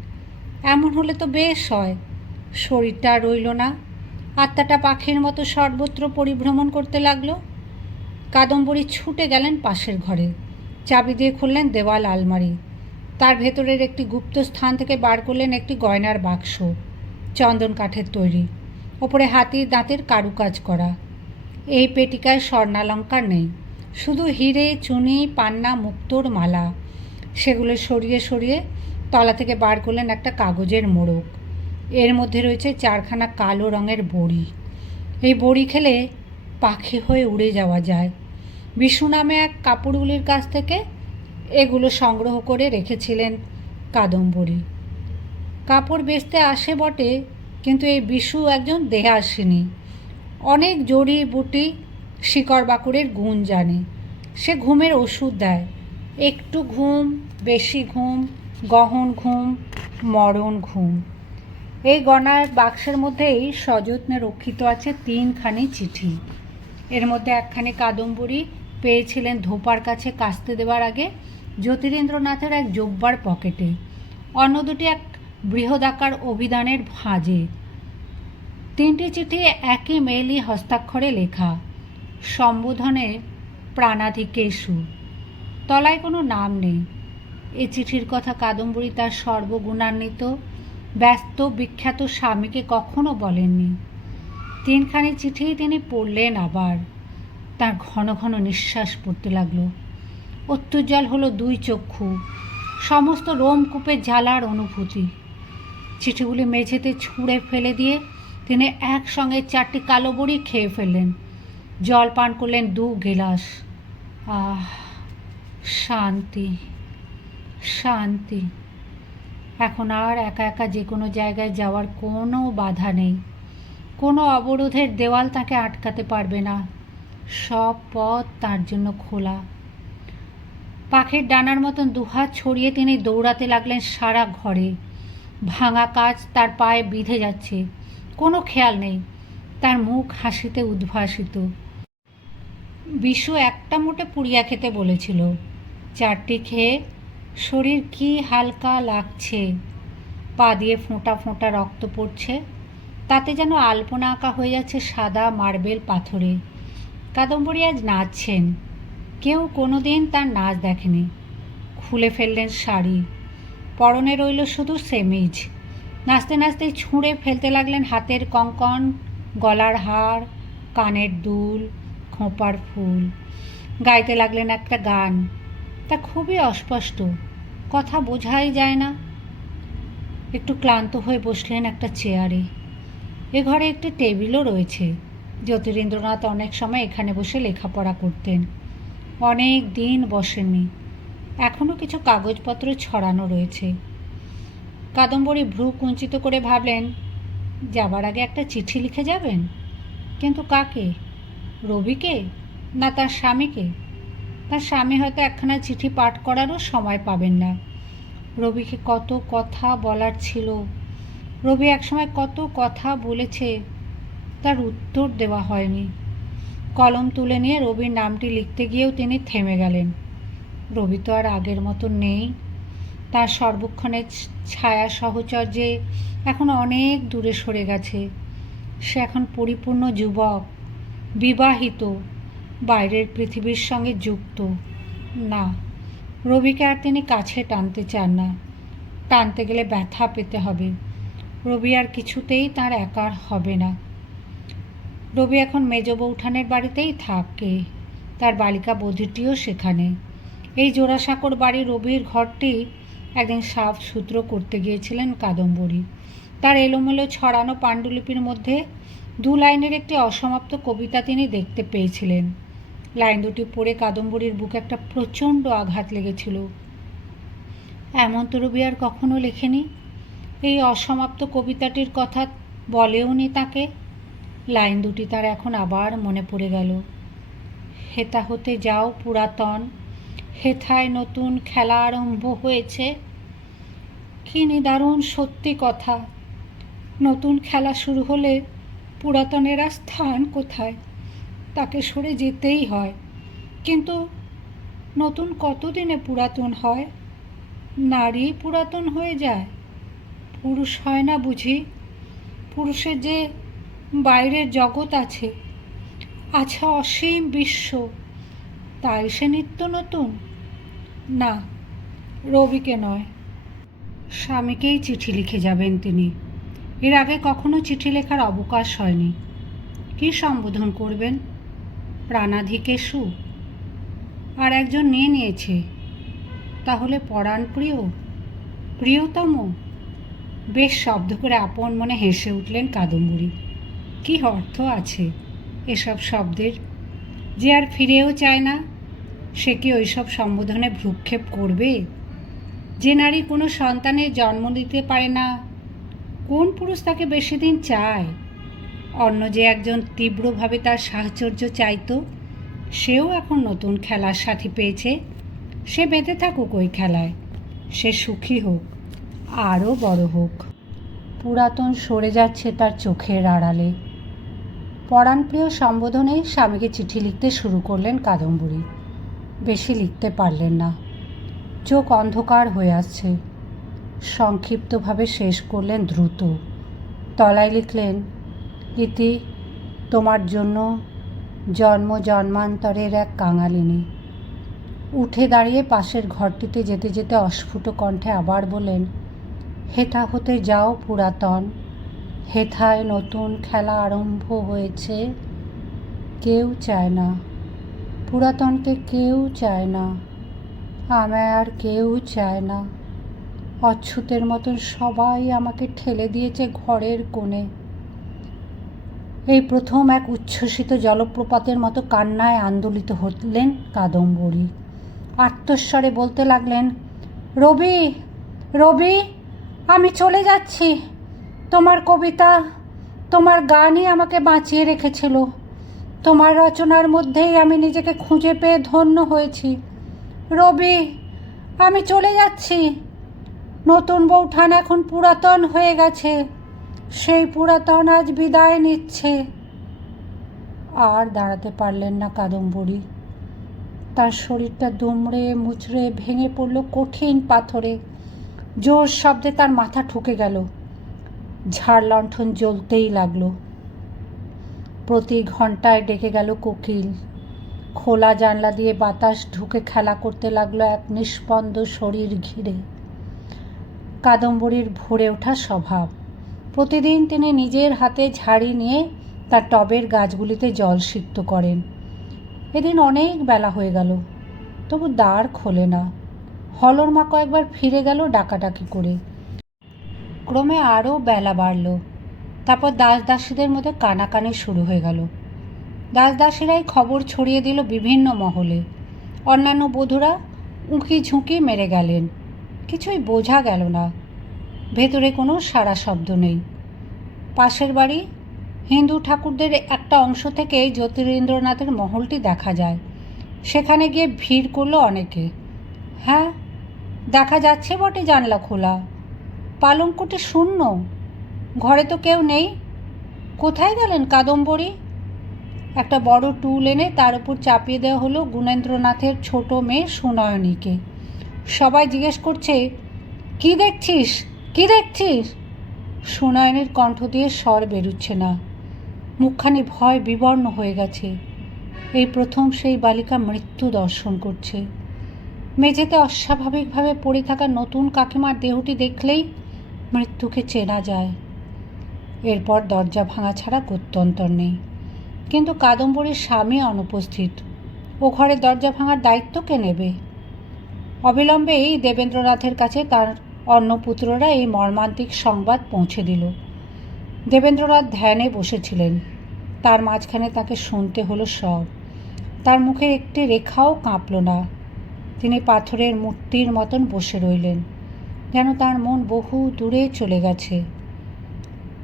এমন হলে তো বেশ হয়। শরীরটা রইল না, আত্মাটা পাখির মতো সর্বত্র পরিভ্রমণ করতে লাগলো। কাদম্বরী ছুটে গেলেন পাশের ঘরে, চাবি দিয়ে খুললেন দেওয়াল আলমারি। তার ভেতরের একটি গুপ্ত স্থান থেকে বার করলেন একটি গয়নার বাক্স, চন্দন কাঠের তৈরি, ওপরে হাতির দাঁতের কারুকাজ করা। এই পেটিকায় স্বর্ণালঙ্কার নেই, শুধু হিরে, চুনি, পান্না, মুক্তোর মালা। সেগুলো সরিয়ে সরিয়ে তলা থেকে বার করলেন একটা কাগজের মোড়ক। এর মধ্যে রয়েছে 4খানা কালো রঙের বড়ি। এই বড়ি খেলে পাখি হয়ে উড়ে যাওয়া যায়। বিশু নামে এক কাপড়গুলির কাছ থেকে এগুলো সংগ্রহ করে রেখেছিলেন কাদম্বরী। কাপড় বেচতে আসে বটে, কিন্তু এই বিশু একজন দেহাসিনী। অনেক জড়ি বুটি, শিকড় বাকড়ের গুণ জানে। সে ঘুমের ওষুধ দেয়। একটু ঘুম, বেশি ঘুম, গহন ঘুম, মরণ ঘুম। এই গয়নার বাক্সের মধ্যেই সযত্নে রক্ষিত আছে 3খানি চিঠি। এর মধ্যে একখানি কাদম্বরী পেয়েছিলেন ধোপার কাছে কাস্তে দেওয়ার আগে জ্যোতিরেন্দ্রনাথের এক জব্বার পকেটে। অন্য দুটি এক বৃহদাকার অভিধানের ভাঁজে। 3টি চিঠি একই মেইলি হস্তাক্ষরে লেখা, সম্বোধনে প্রাণাধিকেষু। তলায় কোনো নাম নেই। এ চিঠির কথা কাদম্বরী তার সর্বগুণান্বিত ব্যস্ত বিখ্যাত স্বামীকে কখনো বলেননি। 3খানি চিঠি তিনি পড়লেন আবার। তার ঘন ঘন নিঃশ্বাস পড়তে লাগলো। অত্যুজ্জ্বল হলো 2 চক্ষু, সমস্ত রোমকূপে জ্বালার অনুভূতি। চিঠিগুলি মেঝেতে ছুঁড়ে ফেলে দিয়ে তিনি একসঙ্গে 4টি কালো বড়ি খেয়ে ফেললেন। জল পান করলেন 2 গেলাস। আহ, শান্তি, শান্তি। এখন আর একা একা যে কোনো জায়গায় যাওয়ার কোনো বাধা নেই। কোনো অবরোধের দেওয়াল তাকে আটকাতে পারবে না। সব পথ তার জন্য খোলা। পাখির ডানার মতন দুহাত ছড়িয়ে তিনি দৌড়াতে লাগলেন সারা ঘরে। ভাঙা কাঁচ তার পায়ে বিঁধে যাচ্ছে, কোনো খেয়াল নেই। তার মুখ হাসিতে উদ্ভাসিত। বিশু একটা মোটে পুড়িয়া খেতে বলেছিল। 4টি খেয়ে শরীর কি হালকা লাগছে। পা দিয়ে ফোঁটা ফোঁটা রক্ত পড়ছে। তাতে যেন আলপনা আঁকা হয়ে যাচ্ছে সাদা মার্বেল পাথরে। কাদম্বরী আজ নাচছেন। কেউ কোনো দিন তার নাচ দেখেনি। খুলে ফেললেন শাড়ি। পরনে রইল শুধু সেমিজ। নাচতে নাচতে ছুঁড়ে ফেলতে লাগলেন হাতের কঙ্কন, গলার হার, কানের দুল, খোঁপার ফুল। গাইতে লাগলেন একটা গান, তা খুবই অস্পষ্ট, কথা বোঝাই যায় না। একটু ক্লান্ত হয়ে বসলেন একটা চেয়ারে। এ ঘরে একটি টেবিলও রয়েছে। জ্যোতিরিন্দ্রনাথ অনেক সময় এখানে বসে লেখাপড়া করতেন। অনেক দিন বসেননি। এখনও কিছু কাগজপত্র ছড়ানো রয়েছে। কাদম্বরী ভ্রু কুঞ্চিত করে ভাবলেন, যাবার আগে একটা চিঠি লিখে যাবেন। কিন্তু কাকে? রবিকে না তার স্বামীকে? তার স্বামী হয়তো একখানা চিঠি পাঠ করারও সময় পাবেন না। রবিকে কত কথা বলার ছিল। রবি একসময় কত কথা বলেছে, তার উত্তর দেওয়া হয়নি। কলম তুলে নিয়ে রবির নামটি লিখতে গিয়েও তিনি থেমে গেলেন। রবি তো আর আগের মতো নেই। তার সর্বক্ষণের ছায়া সহচর্যে এখন অনেক দূরে সরে গেছে। সে এখন পরিপূর্ণ যুবক, বিবাহিত, বাইরের পৃথিবীর সঙ্গে যুক্ত। না, রবিকে আর তিনি কাছে টানতে চান না। টানতে গেলে ব্যথা পেতে হবে। রবি আর কিছুতেই তার একার হবে না। রবি এখন মেজ বৌঠানের বাড়িতেই থাকে। তার বালিকা বধূটিও সেখানে। এই জোড়াসাঁকোর বাড়ি রবির ঘরটি একদিন সাফ সূত্র করতে গিয়েছিলেন কাদম্বরী। তার এলোমেলো ছড়ানো পাণ্ডুলিপির মধ্যে 2 লাইনের একটি অসমাপ্ত কবিতা তিনি দেখতে পেয়েছিলেন। লাইন দুটি পড়ে কাদম্বরীর বুকে একটা প্রচণ্ড আঘাত লেগেছিল। এমন তো রবি আর কখনো লেখেনি। এই অসমাপ্ত কবিতাটির কথা বলেওনি তাকে। লাইন দুটি তার এখন আবার মনে পড়ে গেল। হেথা হতে যাও পুরাতন, হেথায় নতুন খেলা আরম্ভ হয়েছে। কি নিদারুণ সত্যি কথা। নতুন খেলা শুরু হলে পুরাতনের আর স্থান কোথায়? তাকে সরে যেতেই হয়। কিন্তু নতুন কতদিনে পুরাতন হয়? নারী পুরাতন হয়ে যায়, পুরুষ হয় না বুঝি? পুরুষের যে বাইরের জগৎ আছে, আছে অসীম বিশ্ব, তাই সে নিত্য নতুন? না, রবিকে নয়, স্বামীকেই চিঠি লিখে যাবেন তিনি। এর আগে কখনো চিঠি লেখার অবকাশ হয়নি। কী সম্বোধন করবেন? প্রাণাধিকেষু? আর একজন নিয়েছে, তাহলে পরাণ প্রিয়, প্রিয়তম? বেশ শব্দ করে আপন মনে হেসে উঠলেন কাদম্বরী। কি অর্থ আছে এসব শব্দের? যে আর ফিরেও চায় না, সে কি ওইসব সম্বোধনে ভ্রুক্ষেপ করবে? যে নারী কোনো সন্তানের জন্ম দিতে পারে না, কোন পুরুষ তাকে বেশি দিন চায়? অন্য যে একজন তীব্রভাবে তার সাহচর্য চাইত, সেও এখন নতুন খেলার সাথী পেয়েছে। সে বেঁধে থাকুক ওই খেলায়, সে সুখী হোক, আরও বড় হোক। পুরাতন সরে যাচ্ছে তার চোখের আড়ালে। পরাণপ্রিয় সম্বোধনে স্বামীকে চিঠি লিখতে শুরু করলেন কাদম্বরী। বেশি লিখতে পারলেন না। চোখ অন্ধকার হয়ে আসছে। সংক্ষিপ্তভাবে শেষ করলেন দ্রুত। তলায় লিখলেন, ইতি তোমার জন্য জন্ম জন্মান্তরের এক কাঙালিনী। উঠে দাঁড়িয়ে পাশের ঘরটিতে যেতে যেতে অস্ফুট কণ্ঠে আবার বলেন, হেথা হতে যাও পুরাতন, হেথায় নতুন খেলা আরম্ভ হয়েছে। কেউ চায় না, পুরাতনকে কেউ চায় না, আমায় আর কেউ চায় না। অচ্ছুতের মতন সবাই আমাকে ঠেলে দিয়েছে ঘরের কোণে। এই প্রথম এক উচ্ছ্বসিত জলপ্রপাতের মতো কান্নায় আন্দোলিত হলেন কাদম্বরী। আর্তস্বরে বলতে লাগলেন, রবি, রবি, আমি চলে যাচ্ছি। তোমার কবিতা, তোমার গানই আমাকে বাঁচিয়ে রেখেছিল। তোমার রচনার মধ্যেই আমি নিজেকে খুঁজে পেয়ে ধন্য হয়েছি। রবি, আমি চলে যাচ্ছি। নতুন বৌঠান এখন পুরাতন হয়ে গেছে। সেই পুরাতন আজ বিদায় নিচ্ছে। আর দাঁড়াতে পারলেন না কাদম্বরী। তার শরীরটা দুমড়ে মুচড়ে ভেঙে পড়ল কঠিন পাথরে। জোর শব্দে তার মাথা ঠুকে গেল। ঝাড় লণ্ঠন জ্বলতেই লাগলো। প্রতি ঘন্টায় ডেকে গেল কোকিল। খোলা জানলা দিয়ে বাতাস ঢুকে খেলা করতে লাগলো এক নিস্পন্দ শরীর ঘিরে। কাদম্বরীর ভরে ওঠা স্বভাব। প্রতিদিন তিনি নিজের হাতে ঝাড়ি নিয়ে তার টবের গাছগুলিতে জল সিক্ত করেন। এদিন অনেক বেলা হয়ে গেল, তবু দ্বার খোলে না। হলর মা কয়েকবার ফিরে গেল ডাকাডাকি করে। ক্রমে আরও বেলা বাড়ল। তারপর দাসদাসীদের মধ্যে কানাকানি শুরু হয়ে গেল। দাসদাসীরাই খবর ছড়িয়ে দিল বিভিন্ন মহলে। অন্যান্য বধূরা উঁকি ঝুঁকি মেরে গেলেন। কিছুই বোঝা গেল না। ভেতরে কোনো সাড়া শব্দ নেই। পাশের বাড়ি হিন্দু ঠাকুরদের একটা অংশ থেকে জ্যোতিরিন্দ্রনাথের মহলটি দেখা যায়। সেখানে গিয়ে ভিড় করলো অনেকে। হ্যাঁ, দেখা যাচ্ছে বটে জানলা খোলা, পালঙ্কটি শূন্য, ঘরে তো কেউ নেই। কোথায় গেলেন কাদম্বরী? একটা বড় টুল এনে তার উপর চাপিয়ে দেওয়া হলো গুণেন্দ্রনাথের ছোট মেয়ে সুনয়নীকে। সবাই জিজ্ঞেস করছে, কি দেখছিস, কি দেখছিস? সুনয়নীর কণ্ঠ দিয়ে স্বর বেরুচ্ছে না। মুখখানি ভয় বিবর্ণ হয়ে গেছে। এই প্রথম সেই বালিকা মৃত্যু দর্শন করছে। মেঝেতে অস্বাভাবিকভাবে পড়ে থাকা নতুন কাকিমার দেহটি দেখলেই মৃত্যুকে চেনা যায়। এরপর দরজা ভাঙা ছাড়া গত্যন্তর নেই। কিন্তু কাদম্বরীর স্বামী অনুপস্থিত। ও ঘরের দরজা ভাঙার দায়িত্ব কে নেবে? অবিলম্বেই দেবেন্দ্রনাথের কাছে তার অন্নপুত্ররা এই মর্মান্তিক সংবাদ পৌঁছে দিল। দেবেন্দ্রনাথ ধ্যানে বসেছিলেন। তার মাঝখানে তাকে শুনতে হলো সব। তার মুখে একটি রেখাও কাঁপল না। তিনি পাথরের মূর্তির মতন বসে রইলেন, যেন তার মন বহু দূরে চলে গেছে।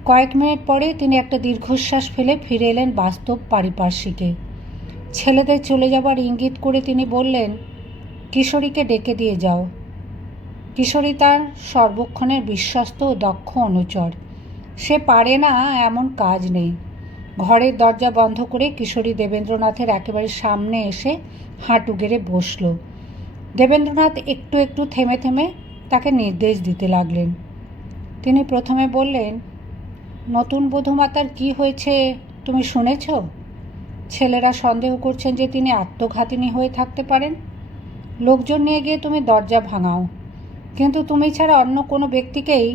কয়েক মিনিট পরে তিনি একটা দীর্ঘশ্বাস ফেলে ফিরে এলেন বাস্তব পারিপার্শ্বিকে। ছেলেদের চলে যাবার ইঙ্গিত করে তিনি বললেন, কিশোরীকে ডেকে দিয়ে যাও। কিশোরী তার সর্বক্ষণের বিশ্বস্ত ও দক্ষ অনুচর। সে পারে না এমন কাজ নেই। ঘরের দরজা বন্ধ করে কিশোরী দেবেন্দ্রনাথের একেবারে সামনে এসে হাঁটু গেড়ে বসল। দেবেন্দ্রনাথ একটু একটু থেমে থেমে তাকে নির্দেশ দিতে লাগলেন। তিনি প্রথমে বললেন, নতুন বধূমাতার কি হয়েছে তুমি শুনেছ? ছেলেরা সন্দেহ করছেন যে তিনি আত্মঘাতিনী হয়ে থাকতে পারেন। লোকজন নিয়ে গিয়ে তুমি দরজা ভাঙাও, কিন্তু তুমি ছাড়া অন্য কোনো ব্যক্তিকেই,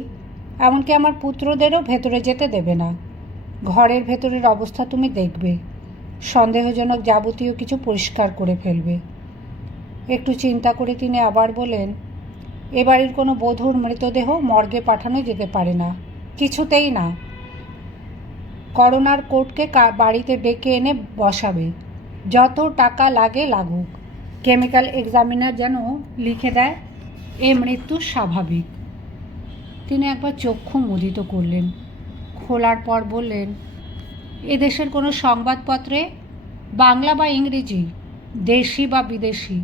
এমনকি আমার পুত্রদেরও ভেতরে যেতে দেবে না। ঘরের ভেতরের অবস্থা তুমি দেখবে। সন্দেহজনক যাবতীয় কিছু পরিষ্কার করে ফেলবে। একটু চিন্তা করে তিনি আবার বলেন, এ বাড়ির কোনো বধূর মৃতদেহ মর্গে পাঠানো যেতে পারে না, কিছুতেই না। করোনার কোর্টকে বাড়িতে ডেকে এনে বসাবে। যত টাকা লাগে লাগুক। কেমিক্যাল এক্সামিনার যেন লিখে দেয় এ মৃত্যু স্বাভাবিক। তিনি একবার চক্ষু মুদিত করলেন। খোলার পর বললেন, এদেশের কোনো সংবাদপত্রে, বাংলা বা ইংরেজি, দেশি বা বিদেশি,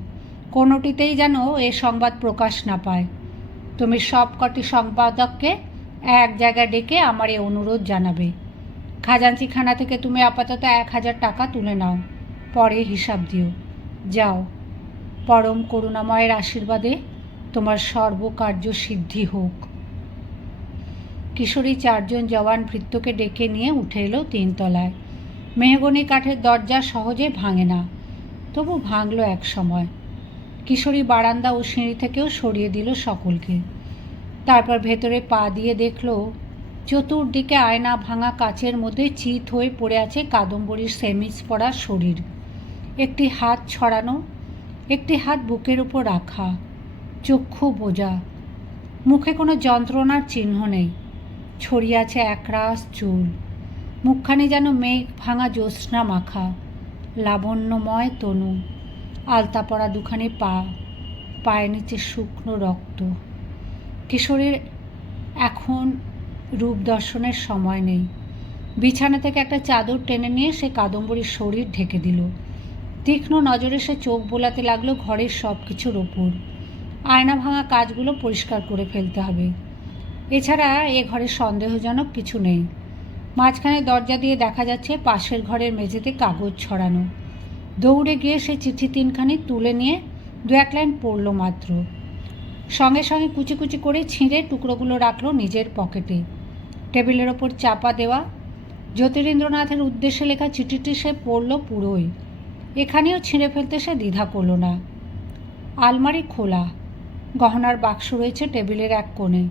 কোনোটিতেই যেন এ সংবাদ প্রকাশ না পায়। তুমি সব কটি সম্পাদককে এক জায়গায় ডেকে আমার এই অনুরোধ জানাবে। খাজাঞ্চিখানা থেকে তুমি আপাতত 1000 টাকা তুলে নাও, পরে হিসাব দিও। যাও। পরম করুণাময়ের আশীর্বাদে তোমার সর্বকার্য সিদ্ধি হোক। কিশোরী 4 জন জওয়ান ভৃত্যকে ডেকে নিয়ে উঠে এলো 3 তলায়। মেহগনি কাঠের দরজা সহজে ভাঙে না, তবু ভাঙল এক সময়। কিশোরী বারান্দা ও সিঁড়ি থেকেও সরিয়ে দিল সকলকে। তারপর ভেতরে পা দিয়ে দেখল, চতুর্দিকে আয়না ভাঙা কাচের মধ্যে চিত হয়ে পড়ে আছে কাদম্বরীর সেমিজ পরা শরীর। একটি হাত ছড়ানো, একটি হাত বুকের উপর রাখা, চক্ষু বোঝা। মুখে কোনো যন্ত্রণার চিহ্ন নেই। ছড়িয়ে আছে একরাশ চুল। মুখখানি যেন মেঘ ভাঙা জ্যোৎস্না মাখা, লাবণ্যময় তনু। আলতা পরা দুখানি পা, পায়ের নিচে শুকনো রক্ত। কিশোরীর এখন রূপ দর্শনের সময় নেই। বিছানা থেকে একটা চাদর টেনে নিয়ে সে কাদম্বরীর শরীর ঢেকে দিল। তীক্ষ্ণ নজরে সে চোখ বোলাতে লাগলো ঘরের সব কিছুর ওপর। আয়না ভাঙা কাজগুলো পরিষ্কার করে ফেলতে হবে। এছাড়া এ ঘরে সন্দেহজনক কিছু নেই। মাঝখানে দরজা দিয়ে দেখা যাচ্ছে পাশের ঘরের মেঝেতে কাগজ ছড়ানো। দৌড়ে গিয়ে সে চিঠি 3খানি তুলে নিয়ে 2-1 লাইন পড়ল মাত্র। সঙ্গে সঙ্গে কুচি কুচি করে ছিঁড়ে টুকরোগুলো রাখলো নিজের পকেটে। টেবিলের ওপর চাপা দেওয়া জ্যোতিরিন্দ্রনাথের উদ্দেশ্যে লেখা চিঠিটি সে পড়ল পুরোই। এখানেও ছিঁড়ে ফেলতে সে দ্বিধা করল না। আলমারি খোলা, গহনার বাক্স রয়েছে টেবিলের এক কোণে।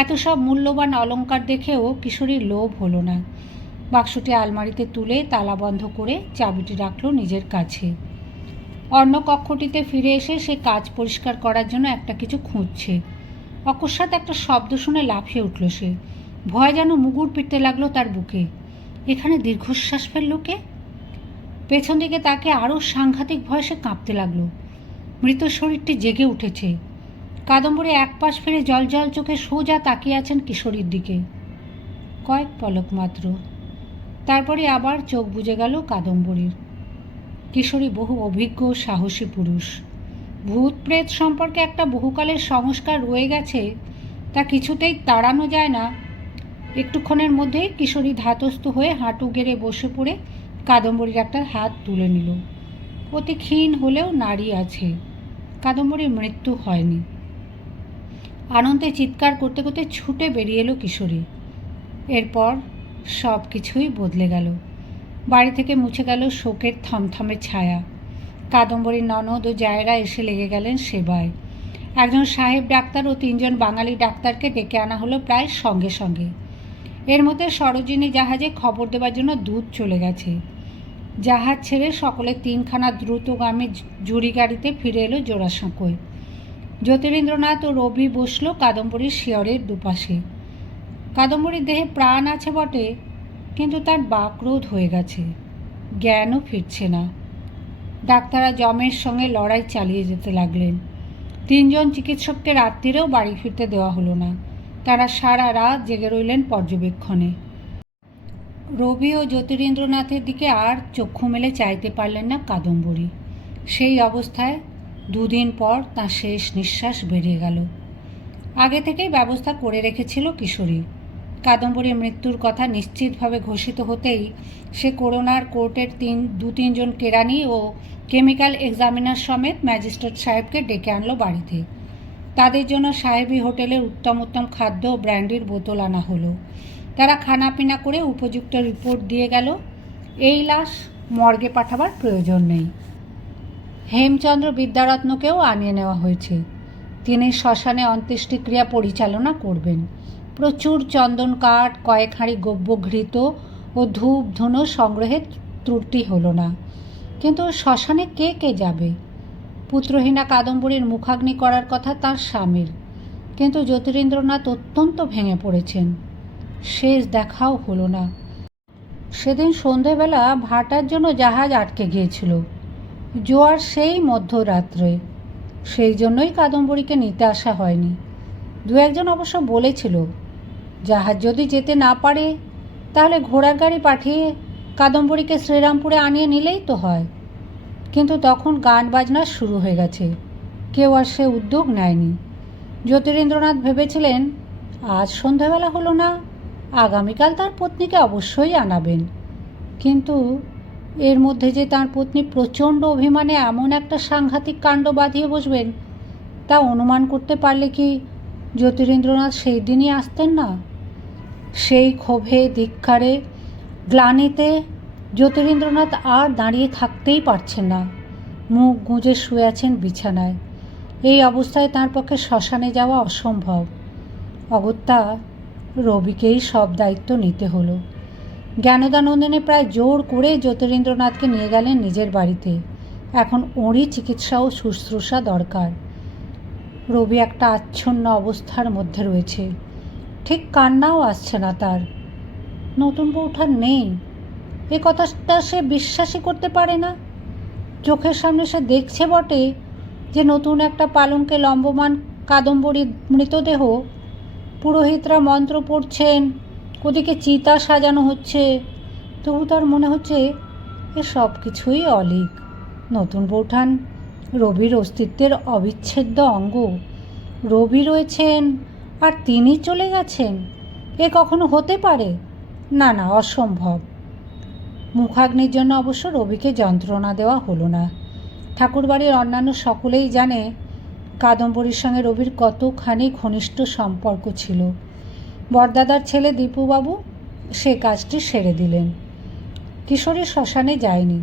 এত সব মূল্যবান অলংকার দেখেও কিশোরীর লোভ হলো না। বাক্সটি আলমারিতে তুলে তালা বন্ধ করে চাবিটি রাখল নিজের কাছে। অন্য কক্ষটিতে ফিরে এসে সে কাজ পরিষ্কার করার জন্য একটা কিছু খুঁজছে। অকস্মাৎ একটা শব্দ শুনে লাফিয়ে উঠল সে। ভয় যেন মুগুর পিটতে লাগলো তার বুকে। এখানে দীর্ঘশ্বাস ফেলল কে? পেছন দিকে তাকে আরও সাংঘাতিক ভয়ে সে কাঁপতে লাগলো। মৃত শরীরটি জেগে উঠেছে। কাদম্বরী এক পাশ ফিরে জলজল চোখে সোজা তাকিয়ে আছেন কিশোরীর দিকে। কয়েক পলক মাত্র, তারপরে আবার চোখ বুজে গেল কাদম্বরীর। কিশোরী বহু অভিজ্ঞ সাহসী পুরুষ। ভূত প্রেত সম্পর্কে একটা বহুকালের সংস্কার রয়ে গেছে, তা কিছুতেই তাড়ানো যায় না। একটুক্ষণের মধ্যেই কিশোরী ধাতস্থ হয়ে হাঁটু গেড়ে বসে পড়ে কাদম্বরীর একটা হাত তুলে নিল। অতি ক্ষীণ হলেও নাড়ী আছে। কাদম্বরীর মৃত্যু হয়নি। আনন্দে চিৎকার করতে করতে ছুটে বেরিয়ে এলো কিশোরী। এরপর সব কিছুই বদলে গেল। বাড়ি থেকে মুছে গেল শোকের থমথমে ছায়া। কাদম্বরীর ননদ ও জায়েরা এসে লেগে গেলেন সেবায়। একজন সাহেব ডাক্তার ও 3 জন বাঙালি ডাক্তারকে ডেকে আনা হলো প্রায় সঙ্গে সঙ্গে। এর মধ্যে সরোজিনী জাহাজে খবর দেবার জন্য দূত চলে গেছে। জাহাজ ছেড়ে সকলে 3খানা দ্রুতগামী জুড়ি গাড়িতে ফিরে এলো জোড়াসাঁকোয়। জ্যোতিরিন্দ্রনাথ ও রবি বসল কাদম্বরীর শিয়রের দুপাশে। কাদম্বরীর দেহে প্রাণ আছে বটে, কিন্তু তার বাকরোধ হয়ে গেছে। জ্ঞানও ফিরছে না। ডাক্তাররা যমের সঙ্গে লড়াই চালিয়ে যেতে লাগলেন। 3 জন চিকিৎসককে রাত্রিরেও বাড়ি ফিরতে দেওয়া হলো না। তারা সারা রাত জেগে রইলেন পর্যবেক্ষণে। রবি ও জ্যোতিরিন্দ্রনাথের দিকে আর চক্ষু মেলে চাইতে পারলেন না কাদম্বরী। সেই অবস্থায় 2 দিন পর তাঁর শেষ নিঃশ্বাস বেরিয়ে গেল। আগে থেকেই ব্যবস্থা করে রেখেছিল কিশোরী। কাদম্বরীর মৃত্যুর কথা নিশ্চিতভাবে ঘোষিত হতেই সে করোনার কোর্টের 2-3 জন কেরানি ও কেমিক্যাল এক্সামিনার সমেত ম্যাজিস্ট্রেট সাহেবকে ডেকে আনলো বাড়িতে। তাদের জন্য সাহেবী হোটেলের উত্তম উত্তম খাদ্য ও ব্র্যান্ডির বোতল আনা হলো। তারা খানাপিনা করে উপযুক্ত রিপোর্ট দিয়ে গেল। এই লাশ মর্গে পাঠাবার প্রয়োজন নেই। হেমচন্দ্র বিদ্যারত্নকেও আনিয়ে নেওয়া হয়েছে। তিনি শ্মশানে অন্ত্যেষ্টিক্রিয়া পরিচালনা করবেন। প্রচুর চন্দন কাঠ, কয়েক হাঁড়ি গব্যঘৃত ও ধূপ ধুনো সংগ্রহে ত্রুটি হলো না। কিন্তু শ্মশানে কে কে যাবে? পুত্রহীনা কাদম্বরীর মুখাগ্নি করার কথা তার স্বামীর, কিন্তু জ্যোতিরিন্দ্রনাথ অত্যন্ত ভেঙে পড়েছেন। শেষ দেখাও হলো না। সেদিন সন্ধেবেলা ভাটার জন্য জাহাজ আটকে গিয়েছিল। জোয়ার সেই মধ্যরাত্রে। সেই জন্যই কাদম্বরীকে নিতে আসা হয়নি। 2-1 জন অবশ্য বলেছিল, জাহাজ যদি যেতে না পারে তাহলে ঘোড়ার গাড়ি পাঠিয়ে কাদম্বরীকে শ্রীরামপুরে আনিয়ে নিলেই তো হয়। কিন্তু তখন গান বাজনা শুরু হয়ে গেছে। কেউ আর সে উদ্যোগ নেয়নি। জ্যোতিরিন্দ্রনাথ ভেবেছিলেন, আজ সন্ধ্যাবেলা হলো না, আগামীকাল তার পত্নীকে অবশ্যই আনাবেন। কিন্তু এর মধ্যে যে তাঁর পত্নী প্রচণ্ড অভিমানে এমন একটা সাংঘাতিক কাণ্ড বাঁধিয়ে বসবেন, তা অনুমান করতে পারলে কি জ্যোতিরিন্দ্রনাথ সেই দিনই আসতেন না? সেই ক্ষোভে, ধিক্কারে, গ্লানিতে জ্যোতিরিন্দ্রনাথ আর দাঁড়িয়ে থাকতেই পারছেন না। মুখ গুঁজে শুয়ে আছেন বিছানায়। এই অবস্থায় তাঁর পক্ষে শ্মশানে যাওয়া অসম্ভব। অগত্যা রবিকেই সব দায়িত্ব নিতে হলো। জ্ঞানদানন্দিনী প্রায় জোর করে জ্যোতিরিন্দ্রনাথকে নিয়ে গেলেন নিজের বাড়িতে। এখন ওরই চিকিৎসা ও শুশ্রূষা দরকার। রবি একটা আচ্ছন্ন অবস্থার মধ্যে রয়েছে। ঠিক কান্নাও আসছে না তার। নতুন বউঠান নেই, এ কথাটা সে বিশ্বাসই করতে পারে না। চোখের সামনে সে দেখছে বটে যে নতুন একটা পালঙ্কে লম্বমান কাদম্বরীর মৃতদেহ। পুরোহিতরা মন্ত্র পড়ছেন, ওদিকে চিতা সাজানো হচ্ছে। তবু তার মনে হচ্ছে এ সব কিছুই অলীক। নতুন বউঠান রবির অস্তিত্বের অবিচ্ছেদ্য অঙ্গ। রবি রয়েছেন আর তিনি চলে গেছেন, এ কখনো হতে পারে? না না, অসম্ভব। মুখাগ্নির জন্য অবশ্য রবিকে যন্ত্রণা দেওয়া হলো না। ঠাকুরবাড়ির অন্যান্য সকলেই জানে কাদম্বরীর সঙ্গে রবির কতখানি ঘনিষ্ঠ সম্পর্ক ছিল। বরদাদার ছেলে দীপুবাবু সে কাজটি সেরে দিলেন। কিশোরী শ্মশানে যায়নি।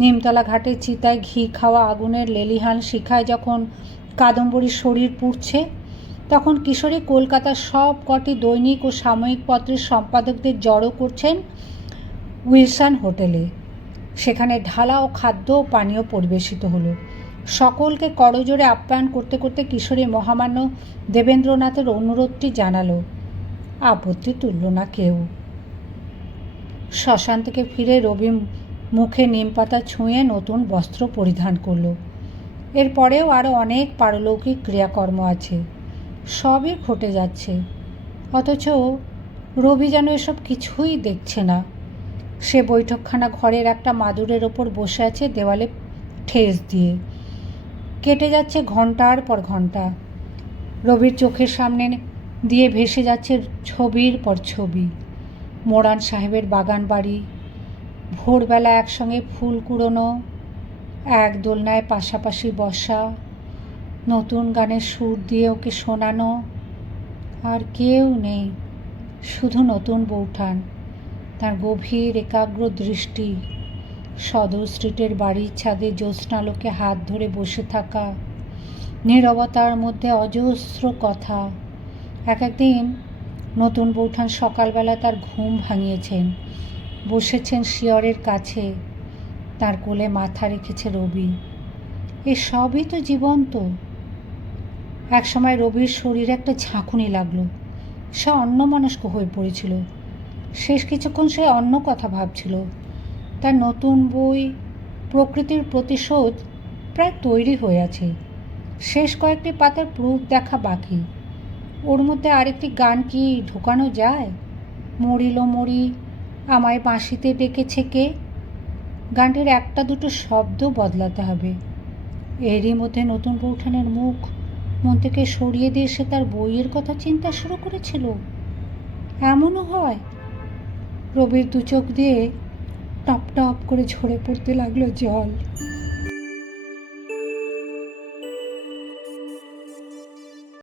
নিমতলা ঘাটে চিতায় ঘি খাওয়া আগুনের লেলিহান শিখায় যখন কাদম্বরীর শরীর পুড়ছে, তখন কিশোরী কলকাতার সব কটি দৈনিক ও সাময়িক পত্রের সম্পাদকদের জড়ো করছেন উইলসন হোটেলে। সেখানে ঢালা ও খাদ্য ও পানীয় পরিবেশিত হলো। সকলকে করজোড়ে আপ্যায়ন করতে করতে কিশোরী মহামান্য দেবেন্দ্রনাথের অনুরোধটি জানালো। আপত্তি তুলল না কেউ। শ্মশান থেকে ফিরে রবি মুখে নিমপাতা ছুঁয়ে নতুন বস্ত্র পরিধান করল। এরপরেও আরও অনেক পারলৌকিক ক্রিয়াকর্ম আছে, সবই ঘটে যাচ্ছে, অথচ রবি যেন এসব কিছুই দেখছে না। সে বৈঠকখানা ঘরের একটা মাদুরের ওপর বসে আছে, দেওয়ালে ঠেস দিয়ে। কেটে যাচ্ছে ঘন্টার পর ঘন্টা। রবির চোখের সামনে দিয়ে ভেসে যাচ্ছে ছবির পর ছবি। মোরান সাহেবের বাগান বাড়ি, ভোরবেলা একসঙ্গে ফুল কুড়োনো, এক দোলনায় পাশাপাশি বসা, নতুন গানের সুর দিয়ে ওকে শোনানো। আর কেউ নেই, শুধু নতুন বৌঠান, তার গভীর একাগ্র দৃষ্টি, সদর স্ট্রিটের বাড়ির ছাদে জ্যোৎস্নালোকে হাত ধরে বসে থাকা, নীরবতার মধ্যে অজস্র কথা। এক একদিন নতুন বৌঠান সকালবেলা তার ঘুম ভাঙিয়েছেন, বসেছেন শিয়রের কাছে, তার কোলে মাথা রেখেছে রবি। এ সবই তো জীবন্ত। একসময় রবির শরীরে একটা ঝাঁকুনি লাগলো। সে অন্যমনস্ক হয়ে পড়েছিল। শেষ কিছুক্ষণ সে অন্য কথা ভাবছিল। তার নতুন বই প্রকৃতির প্রতিশোধ প্রায় তৈরি হয়ে আছে। শেষ কয়েকটি পাতার প্রুফ দেখা বাকি। ওর মধ্যে আরেকটি গান কি ঢোকানো যায়? মরিল মরি আমায় বাঁশিতে ডেকেছে কে। গানটির একটা দুটো শব্দ বদলাতে হবে। এরই মধ্যে নতুন বৌঠানের মুখ মন থেকে সরিয়ে দিয়ে সে তার বইয়ের কথা চিন্তা শুরু করেছিল। এমনও হয়। রবির দু চোখ দিয়ে টপ টপ করে ঝরে পড়তে লাগলো জল।